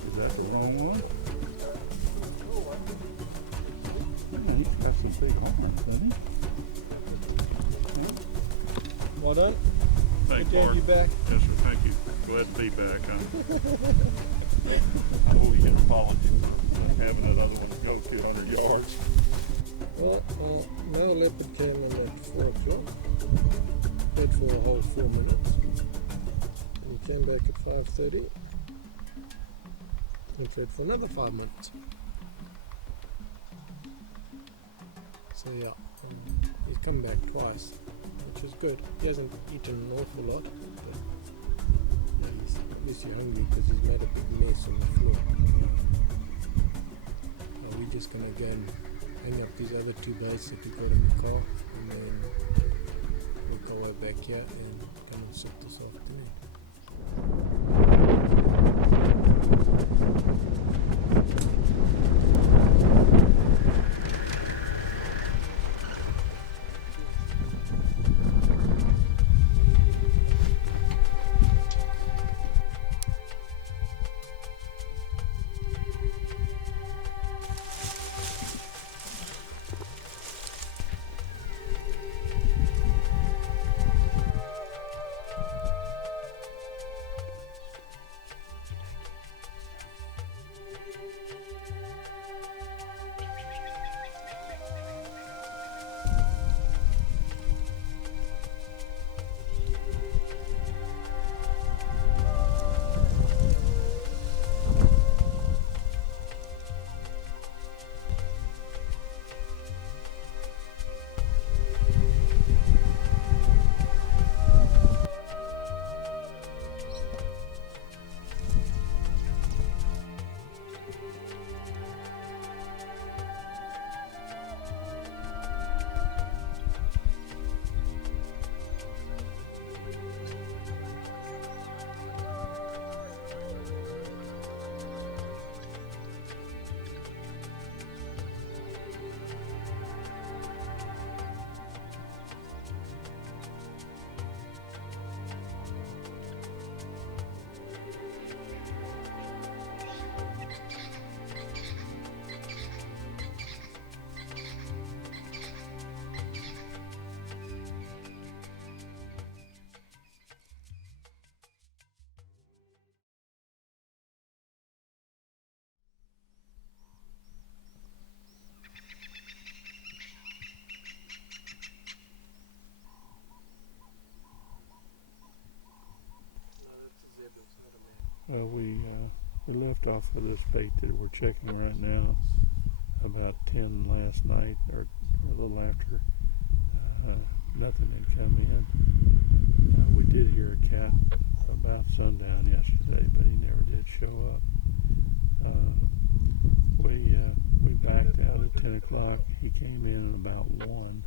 Is that the wrong one? Oh, he's got some big horns, doesn't he? Well done. Thanks, Good to have Mark. you back. Yes, sir. Thank you. Glad to be back. I owe you an apology for having that other one go 200 yards. Well, now leopard came in at 4 o'clock. Fed for a whole 4 minutes. And came back at 5:30. And fed for another 5 minutes. So yeah, he's come back twice, which is good. He hasn't eaten an awful lot, but yeah, he's obviously hungry because he's made a big mess on the floor. We're just gonna go and hang up these other 2 baits that we got in the car, and then we'll go way back here and come and sit this afternoon. We left off of this bait that we're checking right now about 10 last night, or a little after. Nothing had come in. We did hear a cat about sundown yesterday, but he never did show up. We backed out at 10 o'clock. He came in at about 1.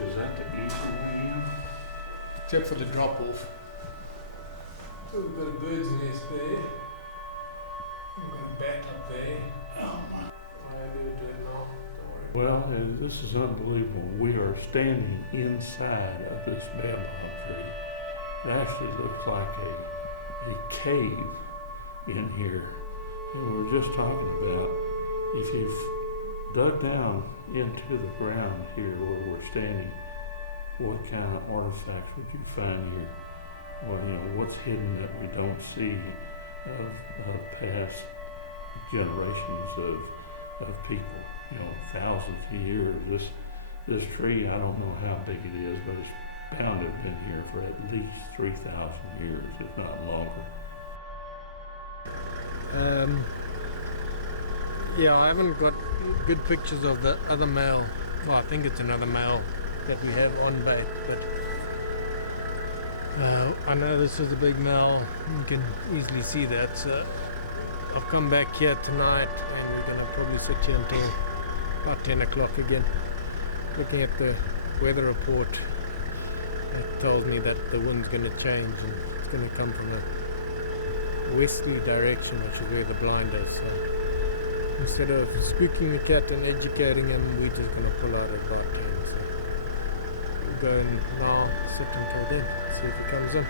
Is that the eastern way in? Except for the drop off. So we've got a bird's nest there. We've got a bat up there. Oh my. I'll do it now. Don't worry. Well, and this is unbelievable. We are standing inside of this baobab tree. It actually looks like a cave in here. And we're just talking about if you've dug down into the ground here where we're standing, what kind of artifacts would you find here? Well, you know, what's hidden that we don't see of past generations of people, you know, thousands of years. This tree, I don't know how big it is, but it's bound to have been here for at least 3,000 years, if not longer. Yeah, I haven't got good pictures of the other male. Well, I think it's another male that we have on bait, but I know this is a big male. You can easily see that. So I've come back here tonight, and we're going to probably sit here until about 10 o'clock again, looking at the weather report. It tells me that the wind's going to change, and it's going to come from a westerly direction, which is where the blind is. So instead of squeaking the cat and educating him, we're just going to pull out at about 10. So we'll go and now sit until then, see if he comes in.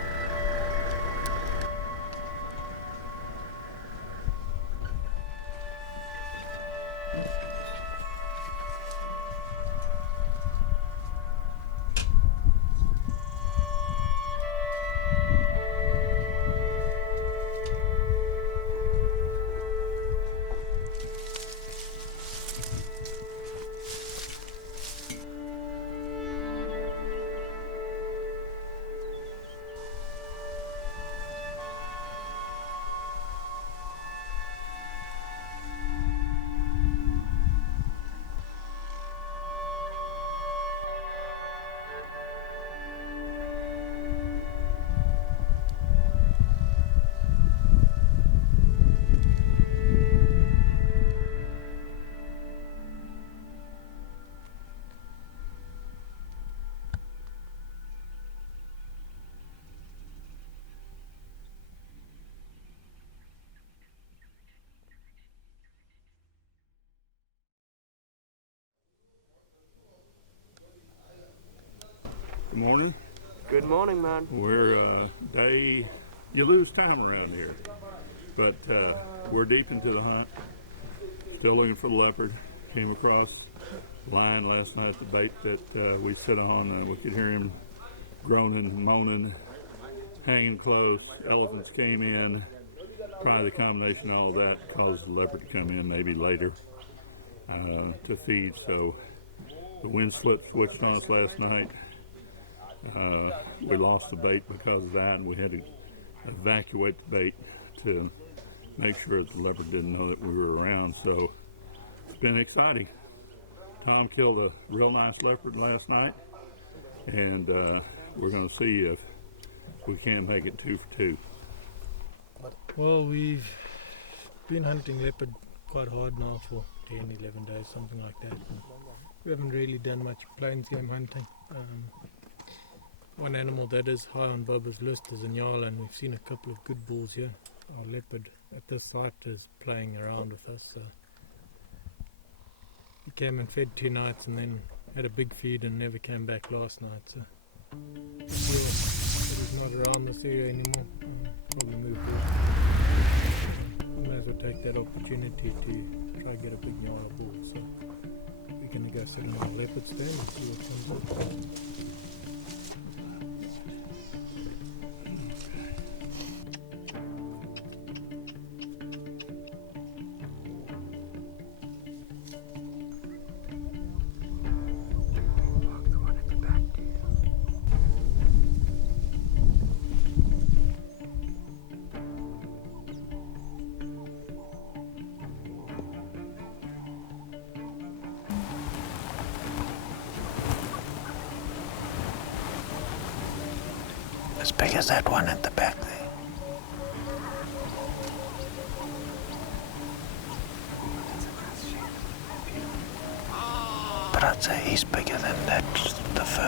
Good morning. Good morning, man. We're you lose time around here, but we're deep into the hunt. Still looking for the leopard. Came across line last night, the bait that we sit on, and we could hear him groaning, moaning, hanging close. Elephants came in. Probably the combination of all that caused the leopard to come in maybe later to feed. So the wind switched on us last night. We lost the bait because of that, and we had to evacuate the bait to make sure that the leopard didn't know that we were around. So it's been exciting. Tom killed a real nice leopard last night, and we're going to see if we can make it 2 for 2. Well, we've been hunting leopard quite hard now for 10, 11 days, something like that. We haven't really done much plains game hunting. One animal that is high on Bubba's list is a nyala, and we've seen a couple of good bulls here. Our leopard at this site is playing around with us. So he came and fed 2 nights and then had a big feed and never came back last night. So it is not around this area anymore. Probably moved on. We may as well take that opportunity to try and get a big nyala bull. So we're going to go sit on our leopard stand and see what comes up. As big as that one at the back there. But I'd say he's bigger than that, the first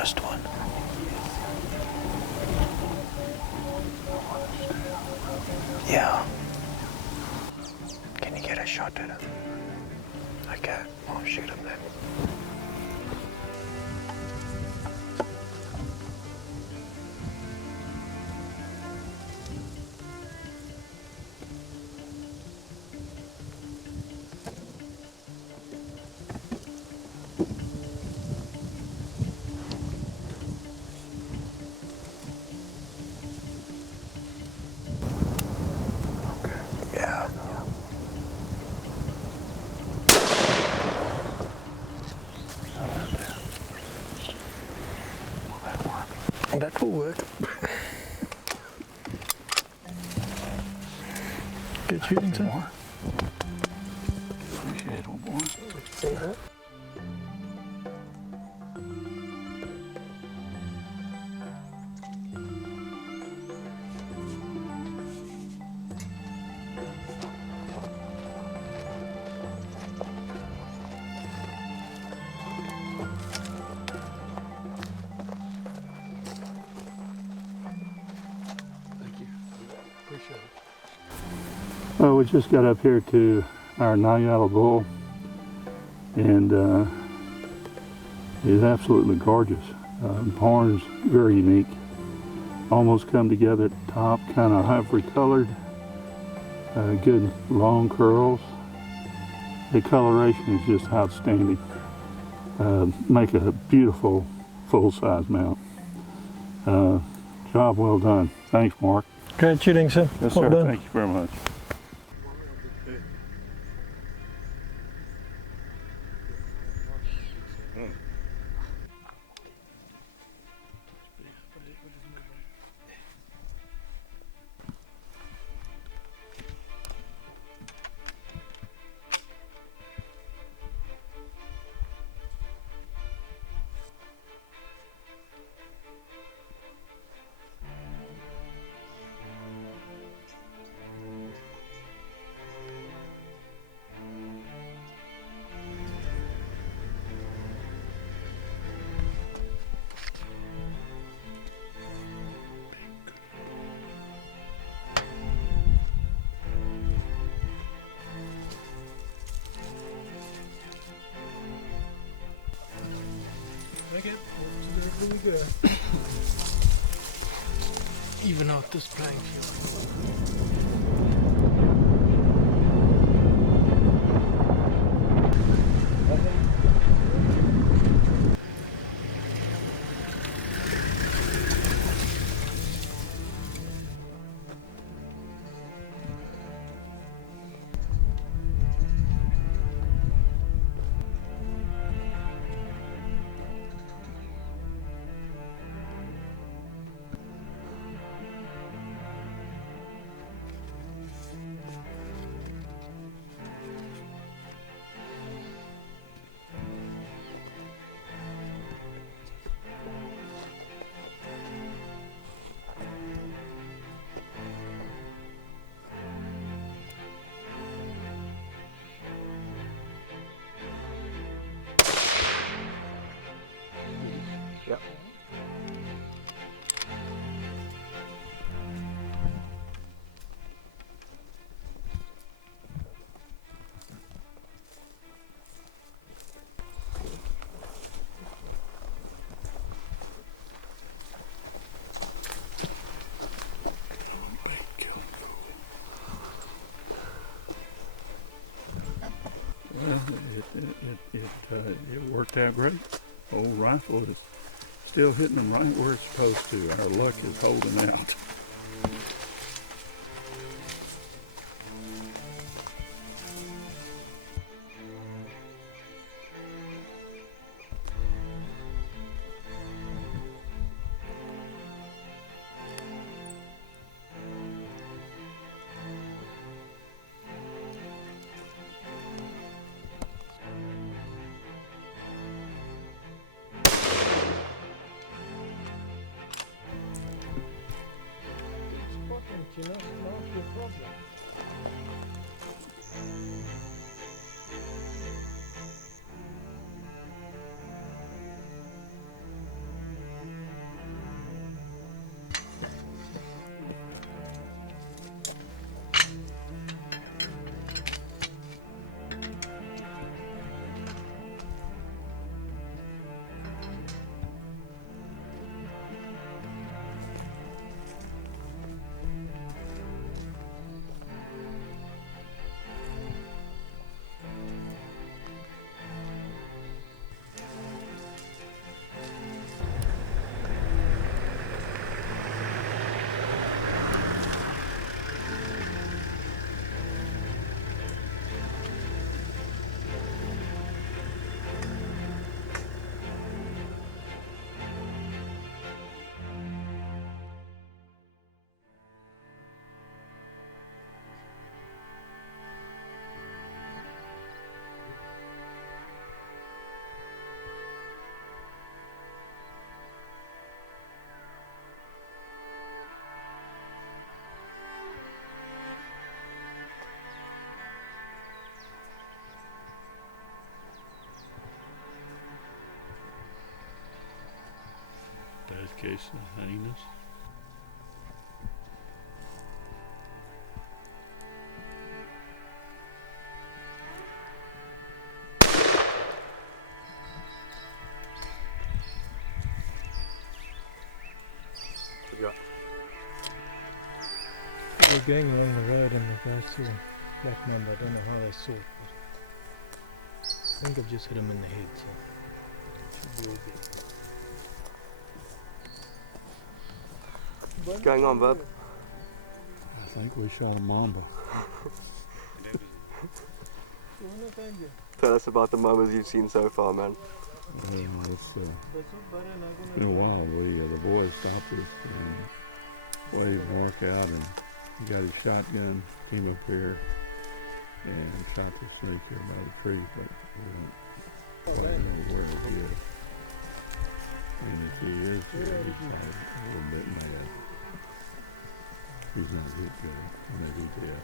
That will work. Good shooting, sir. Appreciate it, old boy. See that? Well, we just got up here to our Nuanetsi bull, and he's absolutely gorgeous. Horns very unique, almost come together at the top, kind of ivory colored, good long curls. The coloration is just outstanding. Make a beautiful full-size mount. Job well done. Thanks, Mark. Great shooting, sir. Yes, Well sir. done. Thank you very much. Okay, absolutely good. Even out this playing field. Yep. It worked out great. Old rifle is still hitting them right where it's supposed to. Our luck is holding out. You know, not your problem. this case, the honeyness. We're going along the road and the guy saw that number. I don't know how they saw it, but I think I've just hit him in the head, so should be all good. What's going on, bub? I think we shot a mamba. Tell us about the mamas you've seen so far, man. It's been a while. The boys stopped us and waved Mark out, and he got his shotgun, came up here and shot the snake here by the tree, but we don't know where he is. And if he is there, he's probably a little bit mad. He's not a good guy. Maybe he's dead.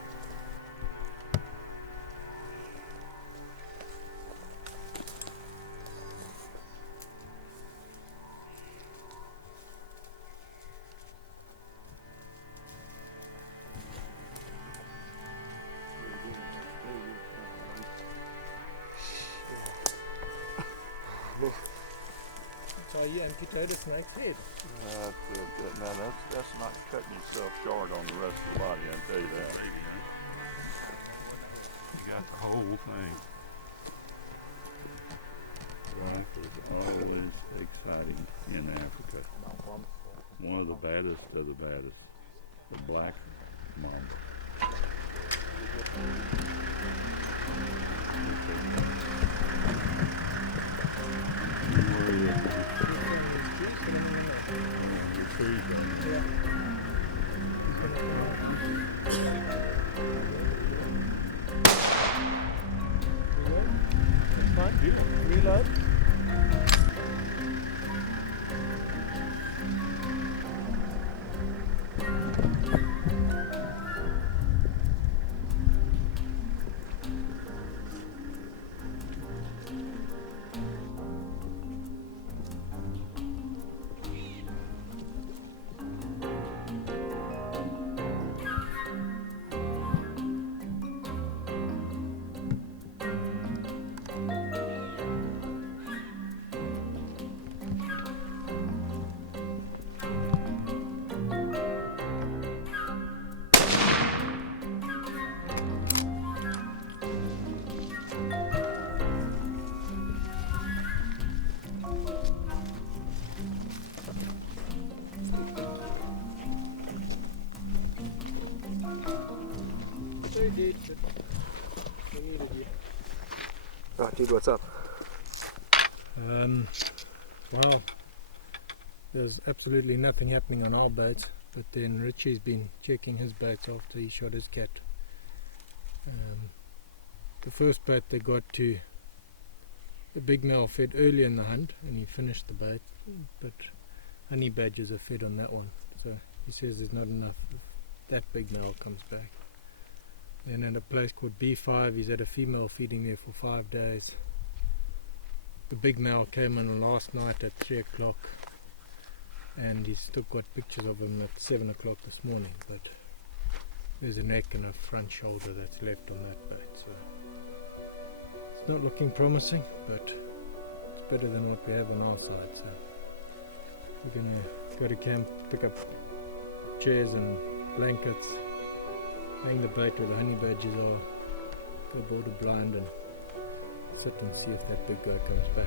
So you amputated a snake's head? Man, that's not cutting yourself short on the rest of the body, I tell you that. You got the whole thing. Life is always exciting in Africa. One of the baddest of the baddest. The black mamba. Reload. Right, dude, what's up? Well, there's absolutely nothing happening on our boats, but then Richie's been checking his boats after he shot his cat. The first boat they got to, the big male fed early in the hunt and he finished the boat, but honey badgers are fed on that one, so he says there's not enough if that big male comes back. Then at a place called B5, he's had a female feeding there for 5 days. The big male came in last night at 3 o'clock and he's still got pictures of him at 7 o'clock this morning, but there's a neck and a front shoulder that's left on that boat, so it's not looking promising, but it's better than what we have on our side. So we're going to go to camp, pick up chairs and blankets, hang the boat where the honey badgers are, go border blind and sit and see if that big guy comes back.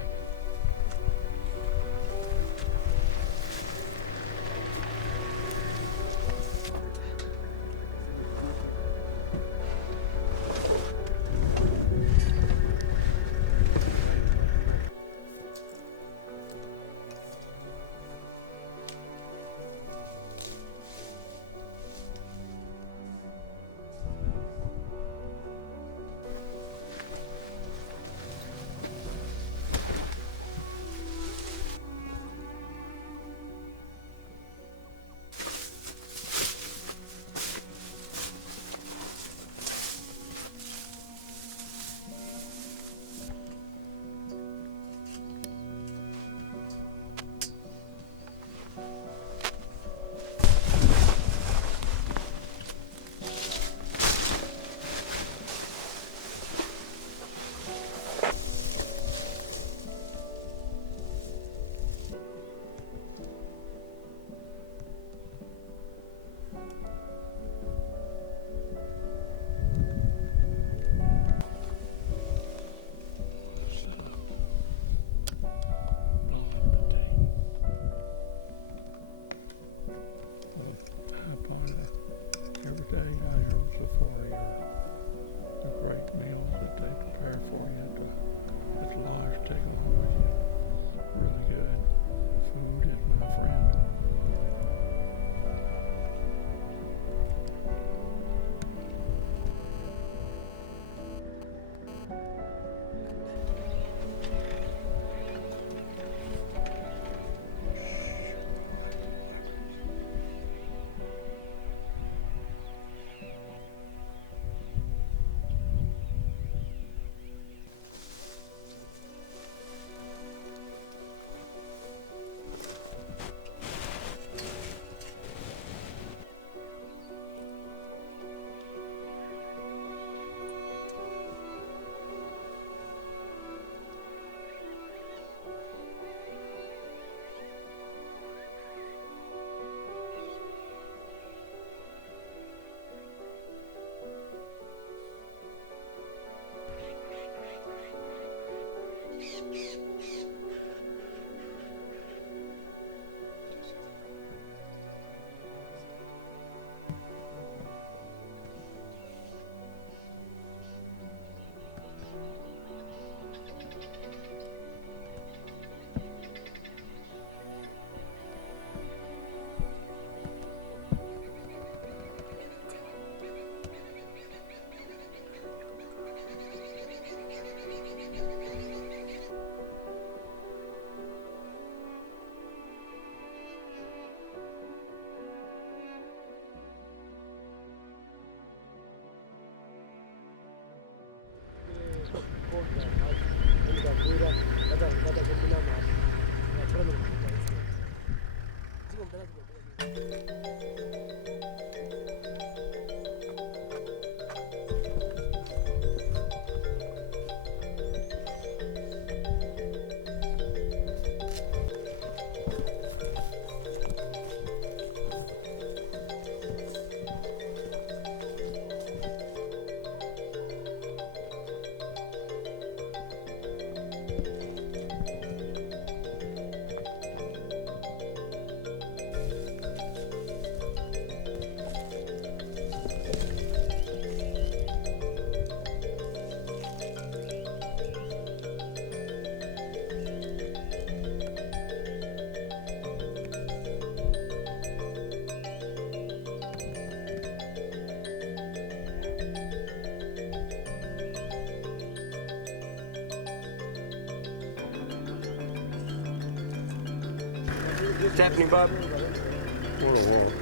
What's happening, Bob? What a walk.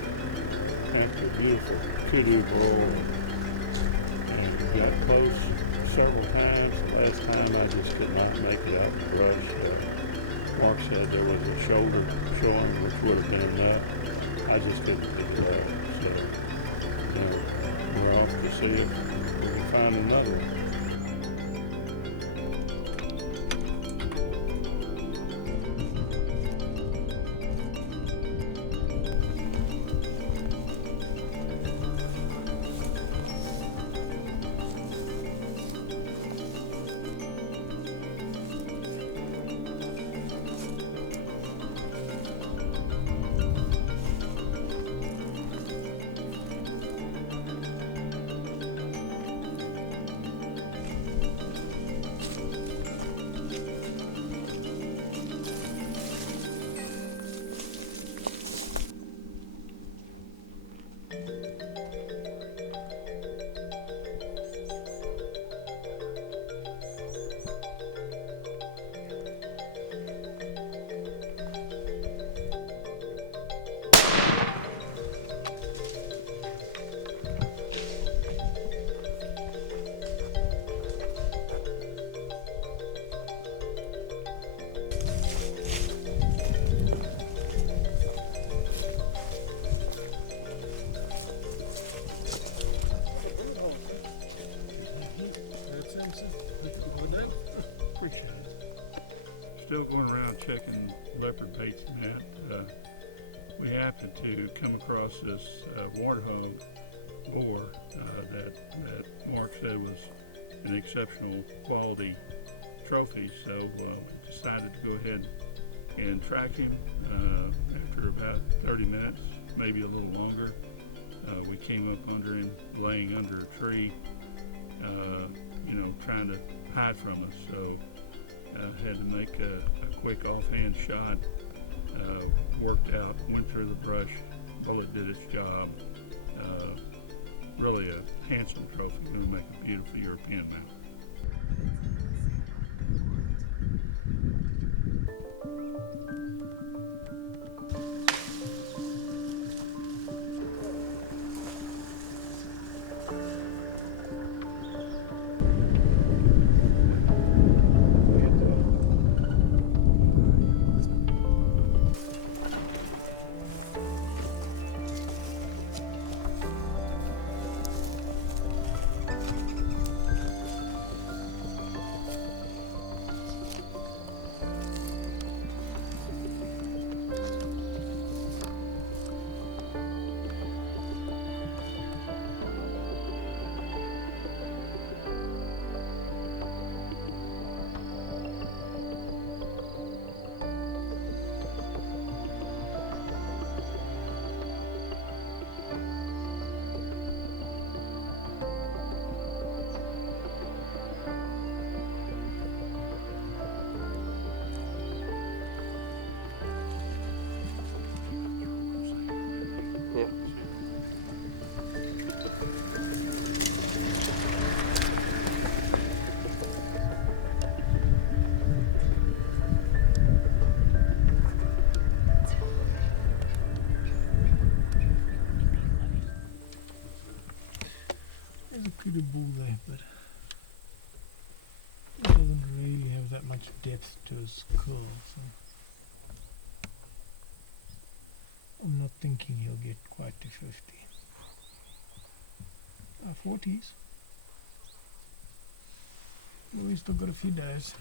After a beautiful kudu bull. And got close several times. Last time I just could not make it out the brush. Mark said there was a shoulder showing, which would have been enough. I just couldn't pick it up. So, we're off to see if we can find another one. Appreciate it. Still going around checking leopard baits and that. We happened to come across this warthog boar that Mark said was an exceptional quality trophy. So we decided to go ahead and track him. After about 30 minutes, maybe a little longer, we came up under him, laying under a tree, trying to hide from us. So had to make a quick offhand shot. Worked out, went through the brush, bullet did its job. Really a handsome trophy, going to make a beautiful European mount. Kudu bull there, but he doesn't really have that much depth to his skull, so thinking he'll get quite to 50. 40s. We still got a few days.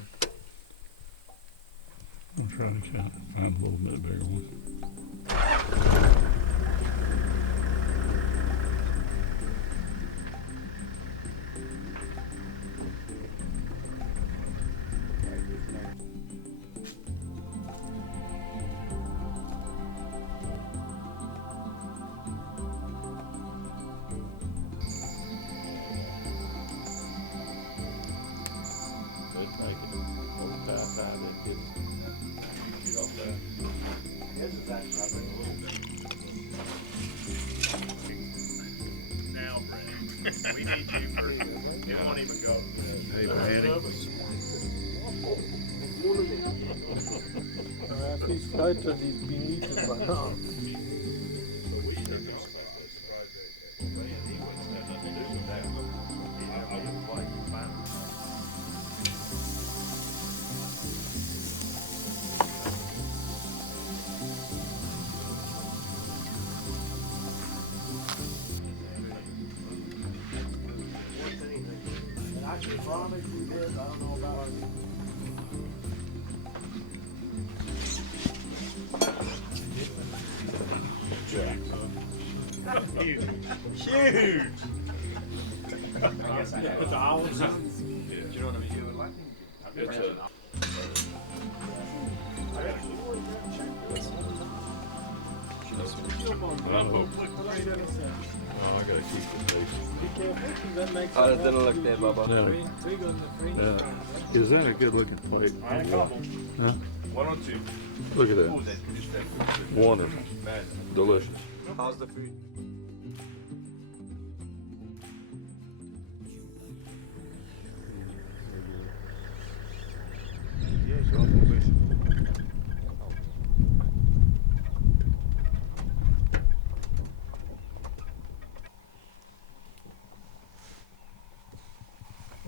I'm trying to find a little bit bigger one. Now, Brent, we need you for. It won't even go. Hey, Manny. If he's floated, he's been eaten by now. Huge. Huge. I guess I put the olives on. Do you know what I mean? I gotta keep the face. Oh, that didn't look there, Bubba. Is that a good looking plate? I had a couple. Huh? 1 or 2. Look at that. Wonderful. Delicious. How's the food?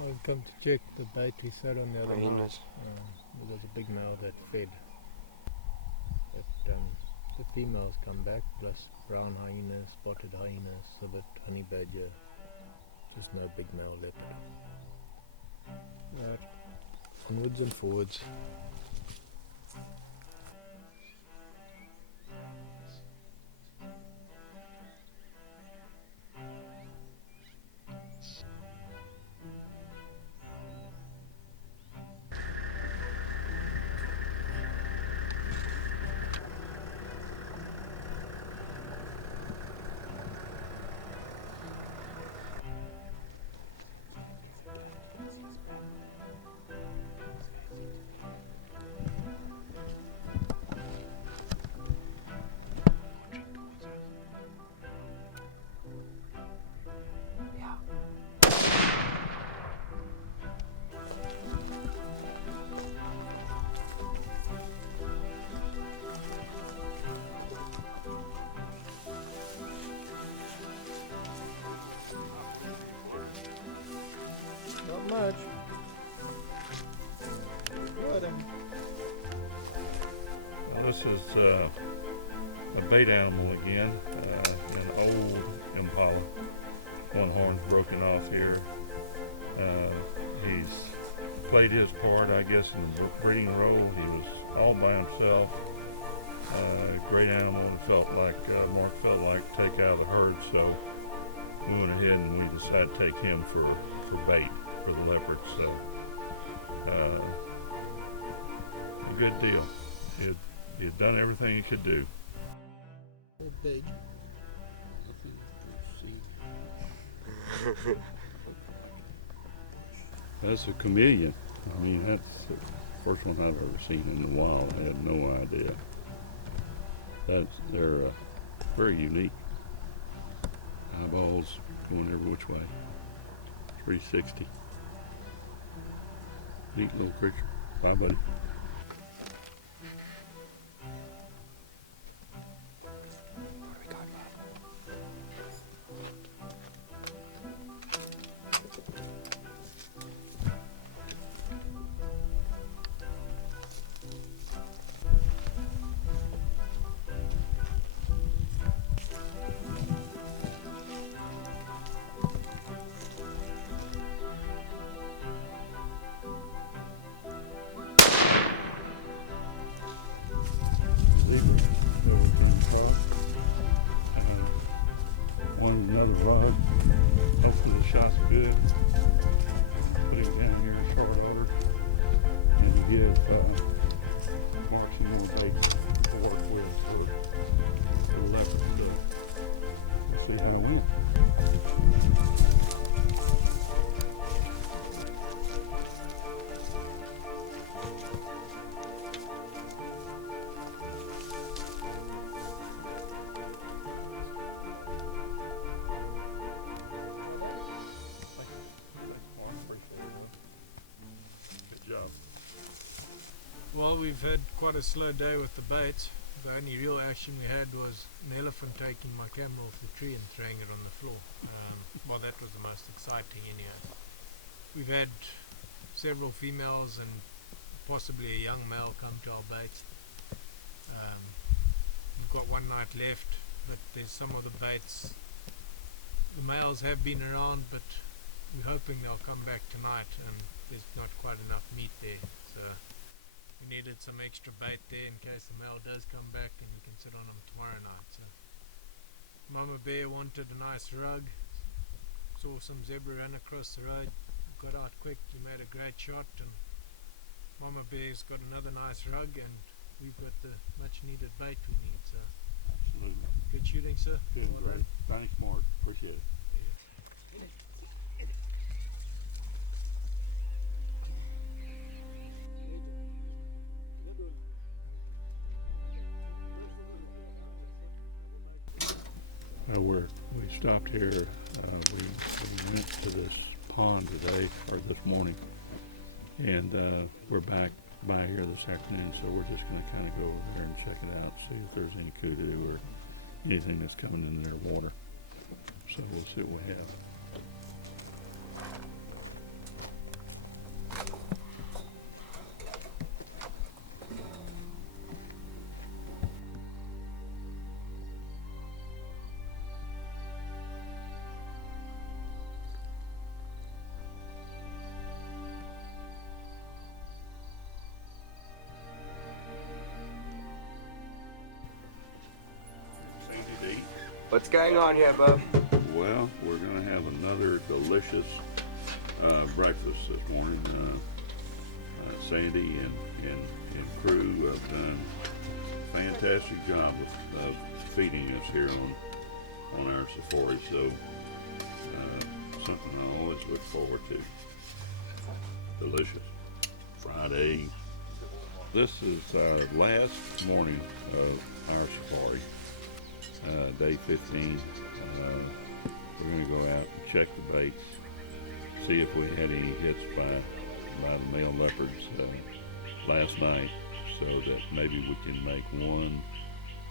I've come to check the bait we set on the other night. Hyenas. There was a big male that fed. But the females come back, plus brown hyenas, spotted hyenas, civet, honey badger. Just no big male leopard. Right. Onwards and forwards. Not much. Got him. This is a bait animal again, an old impala. One horn's broken off here. He's played his part, I guess, in the breeding role. He was all by himself. Great animal, and Mark felt like to take out of the herd, so we went ahead and we decided to take him for bait for the leopards. So a good deal. He had done everything he could do. Big. That's a chameleon. I mean, that's the first one I've ever seen in the wild. I had no idea. They're very unique. Eyeballs going every which way. 360. Neat little creature. Bye, buddy. another vlog. Hopefully the shot's good. Put him down here in short order and to give Mark some more bait to work with for the leopard. So we'll see how it went. Well, we've had quite a slow day with the baits. The only real action we had was an elephant taking my camera off the tree and throwing it on the floor. Well, that was the most exciting anyhow. We've had several females and possibly a young male come to our baits. We've got one night left, but there's some of the baits. The males have been around, but we're hoping they'll come back tonight, and there's not quite enough meat there. So we needed some extra bait there in case the male does come back and we can sit on them tomorrow night. So Mama Bear wanted a nice rug, saw some zebra run across the road, got out quick, he made a great shot, and Mama Bear's got another nice rug, and we've got the much needed bait we need. So Absolutely. good shooting, sir. Doing Well great. done. Thanks, Mark. Appreciate it. We stopped here. We went to this pond today, or this morning, and we're back by here this afternoon, so we're just going to kind of go over there and check it out, see if there's any kudu or anything that's coming in their water. So we'll see what we have. What's going on here, Bub? Well, we're going to have another delicious breakfast this morning. Sandy and crew have done a fantastic job of feeding us here on our safari. So something I always look forward to. Delicious. Friday. This is our last morning of our safari. Day 15. We're going to go out and check the baits, see if we had any hits by the male leopards last night, so that maybe we can make one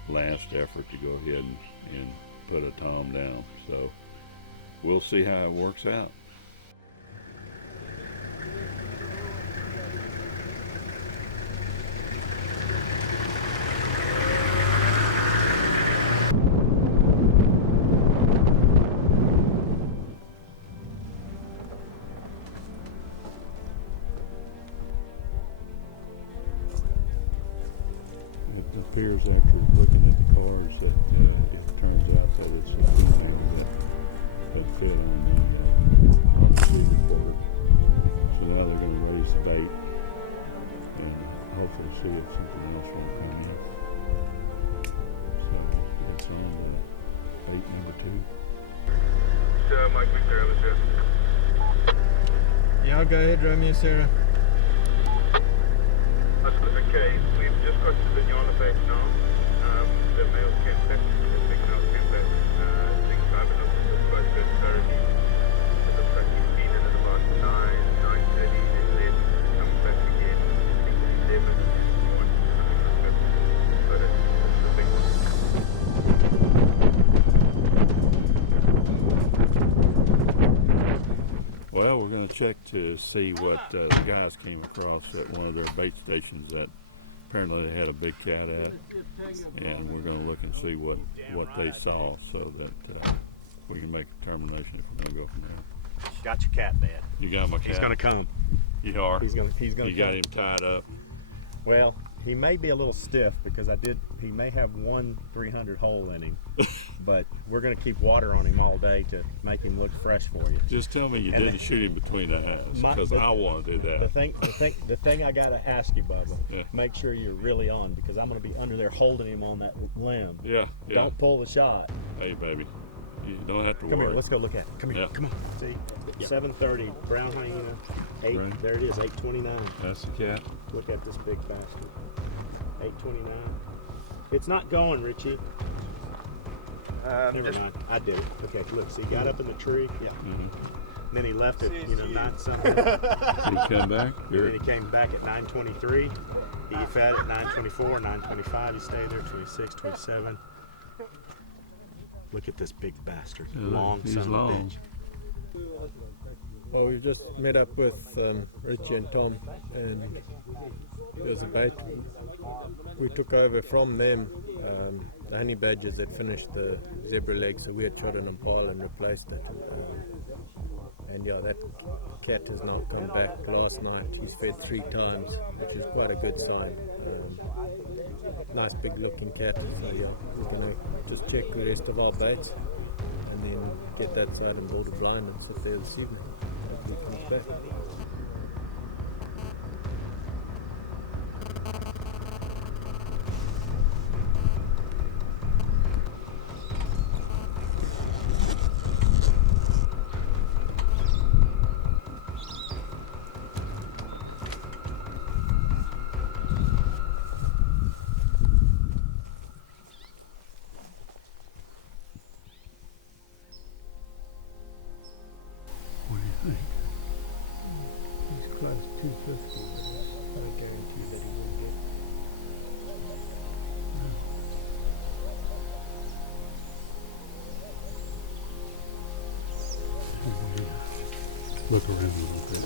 last effort to go ahead and put a tom down. So we'll see how it works out. It appears after looking at the cards that it turns out that it's the thing that fit on the sea report. So now they're going to raise the bait and hopefully see if something else will come in. So it's on to bait number 2. Mike McDermott here. Yeah, go ahead, Romeo, Sarah. That's okay. We've just got to the Nuanetsi now. The male came back, the female came back. Things have been quite good thoroughly. It looks like he's been in at about 9:30, then comes back again. I think 11. But it's the big one. Well, we're going to check to see what the guys came across at one of their bait stations that apparently they had a big cat at, and we're going to look and see what they saw so that we can make a determination if we're going to go from there. Got your cat bed. You got my cat? He's gonna come. You are? He's gonna You come. got him tied up? Well, He may be a little stiff because he may have one 300 hole in him, but we're going to keep water on him all day to make him look fresh for you. Just tell me you didn't shoot him between the halves, because I want to do that. The thing I got to ask you, Bubba, make sure you're really on, because I'm going to be under there holding him on that limb. Yeah. Don't pull the shot. Hey, baby. You don't have to worry. Come here, let's go look at it. Come here, come on. See? 7:30, brown hyena, 8, Right. there it is, 8:29. That's the cat. Look at this big bastard. 8:29. It's not going, Richie. Never mind, I did it. Okay, look, so he got up in the tree. Yeah. And then he left at, 9 something. Did he come back? And then he came back at 9:23. He fed at 9:24, 9:25. He stayed there, 26, 27. Look at this big bastard. Long he's son long. of a bitch. Well, we've just met up with Richie and Tom, and there's a bait. We took over from them the honey badgers that finished the zebra leg, so we had shot an impala and replaced it. And yeah, that cat has now come back. Last night he's fed 3 times, which is quite a good sign. Nice big looking cat. So yeah, we're gonna just check the rest of our baits and then get that side and build a blind and sit there this evening. Hopefully he comes back. What do you think? He's close to 250, but I guarantee that he will get. Look around a little bit.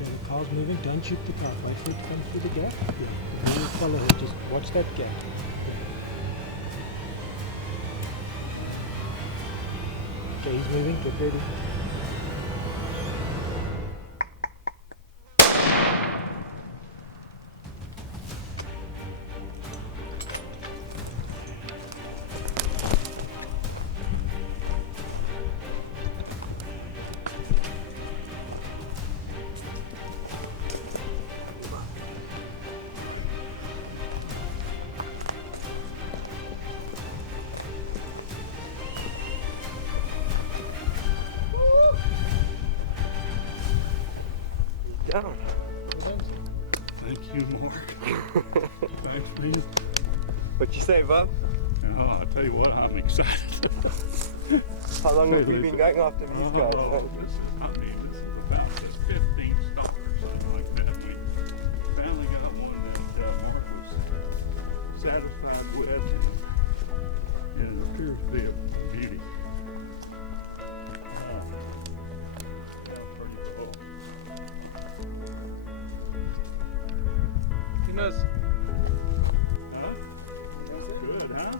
Okay, the car's moving. Don't shoot the car. Wait for it to come through the gap. Yeah. Then you follow her. Just watch that gap. Yeah. Okay, he's moving. Get ready. Down. Thank you, Mark. Thanks, man. What you say, Bob? Oh, I tell you what, I'm excited. How long have you been going after these guys? This is about the 15th stalk or something like that. We finally got one that Mark was satisfied with, and it appears to be a beauty. Goodness. Huh? Good, huh?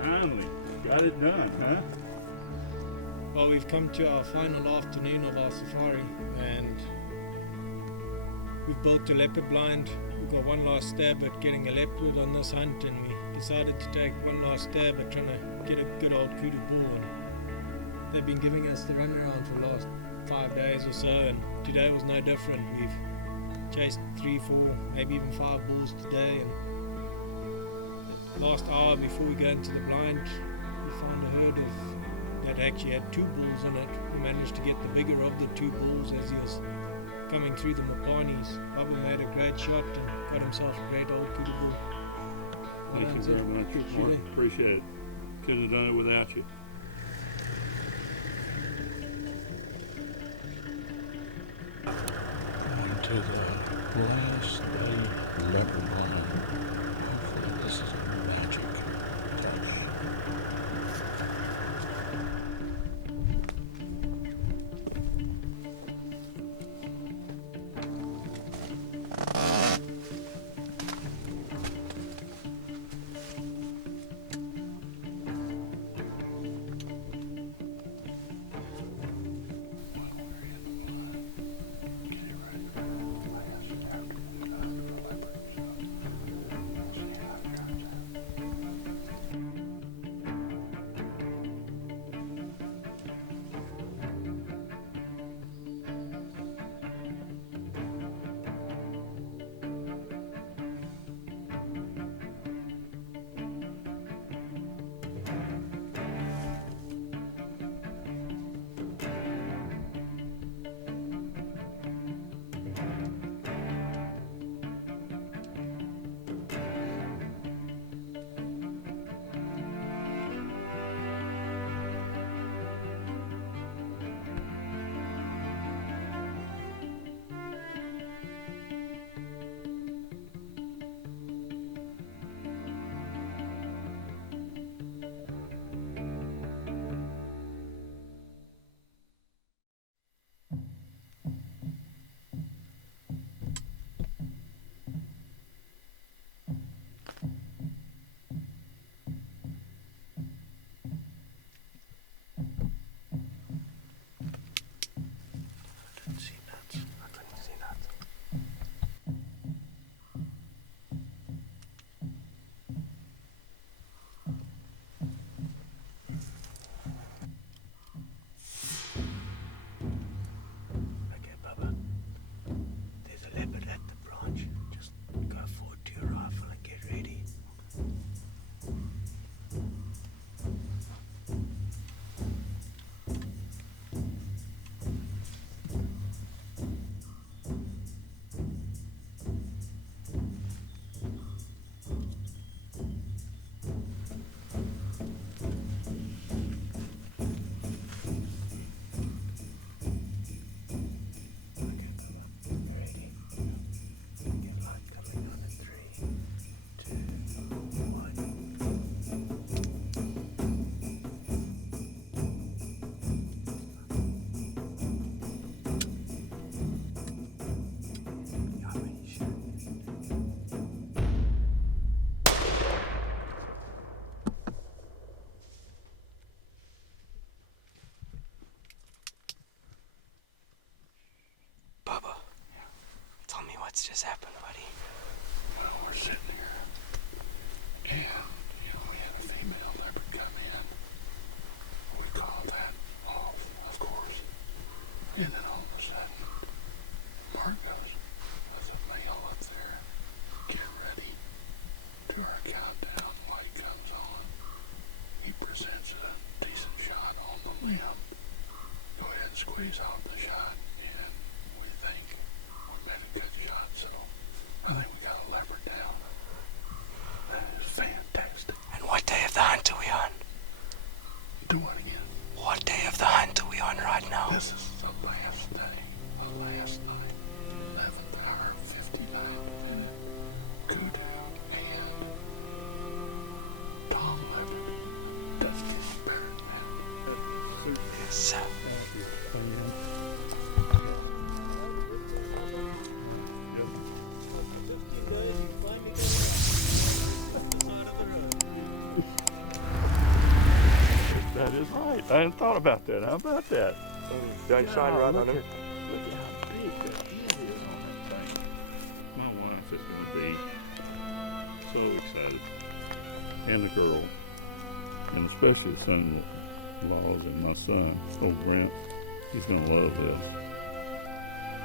Finally, got it done, huh? Well, we've come to our final afternoon of our safari, and we've built a leopard blind. We've got one last stab at getting a leopard on this hunt, and we decided to take one last stab at trying to get a good old kudu bull. And they've been giving us the runaround for the last 5 days or so, and today was no different. We've chased 3, 4, maybe even 5 bulls today, and last hour before we go into the blind, we found a herd that actually had 2 bulls in it. We managed to get the bigger of the 2 bulls as he was coming through the Mapanis. Bubba made a great shot and got himself a great old kudu bull. Thank you very much, Mark. Appreciate it. Couldn't have done it without you. To the last day leopard blind. Hopefully this is a magic touch. What's just happened, buddy? Well, we're sitting here, and we had a female leopard come in. We called that off, of course. And then all of a sudden, Mark goes, "There's a male up there. Get ready." To our countdown, light comes on. He presents a decent shot on the limb. Go ahead and squeeze off the shot, and we think we made a good shot, so I think we got a leopard down. That is fantastic. And what day of the hunt are we on? Do it again. What day of the hunt are we on right now? This is the last day, the last night, 11th hour, 59 minute, kudu and Tom Leopard, Dusty Spirit now. Yes, sir. That is right. I hadn't thought about that. How about that? Don't shine right on him. Look at how big that head is on that thing. My wife is going to be so excited. And the girl. And especially the son-in-laws and my son, old Brent. He's going to love this.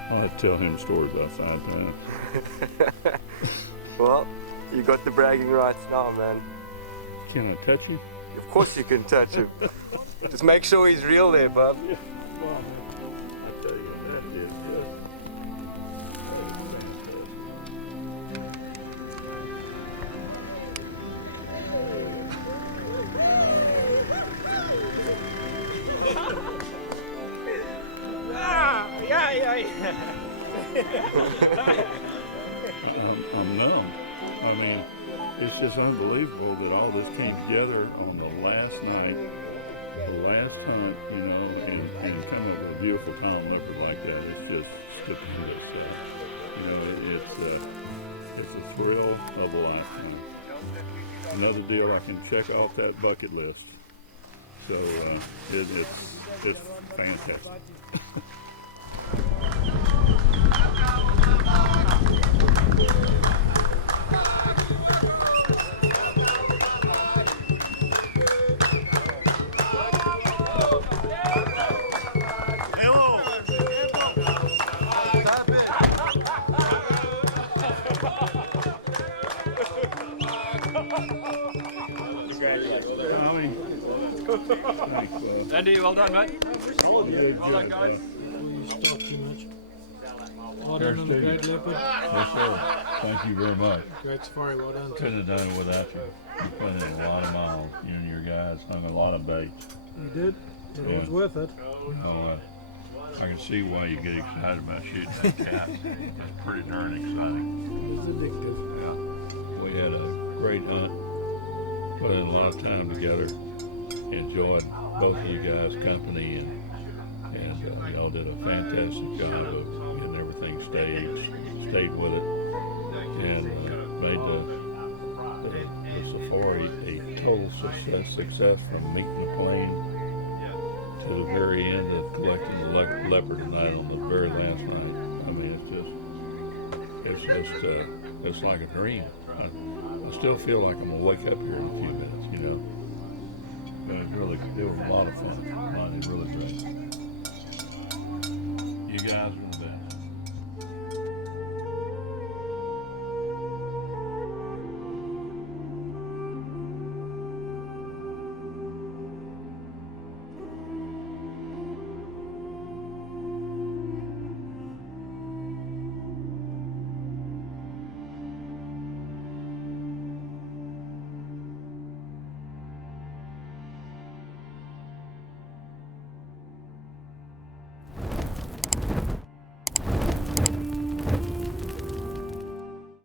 I'll have to tell him a story about 5 times. Well, you got the bragging rights now, man. Can I touch you? Of course you can touch him. Just make sure he's real there, bub. Yeah. Well, I tell you, that is good. I'm numb. I mean, it's just unbelievable that all this came together on the last night, the last hunt, and come up with a beautiful town leopard like that. It's just stupendous. It's a thrill of a lifetime. Another deal I can check off that bucket list. So it's fantastic. Andy, well done, mate. Well done, guys. You stop too much. Well done on the great leopard. Yes, sir. Thank you very much. Great safari, well done. Couldn't have done it without you. You put in a lot of miles. You and your guys hung a lot of bait. You did, but it was worth it. I can see why you get excited about shooting that cat. It's pretty darn exciting. It was addictive. Yeah. We had a great hunt. Put in a lot of time together. Enjoyed both of you guys' company, and y'all did a fantastic job of getting everything stayed with it, and made the safari a total success from meeting the plane to the very end of collecting the leopard tonight on the very last night. I mean, it's like a dream. I still feel like I'm gonna wake up here in a few minutes, But it was a lot of fun. It was really great. You guys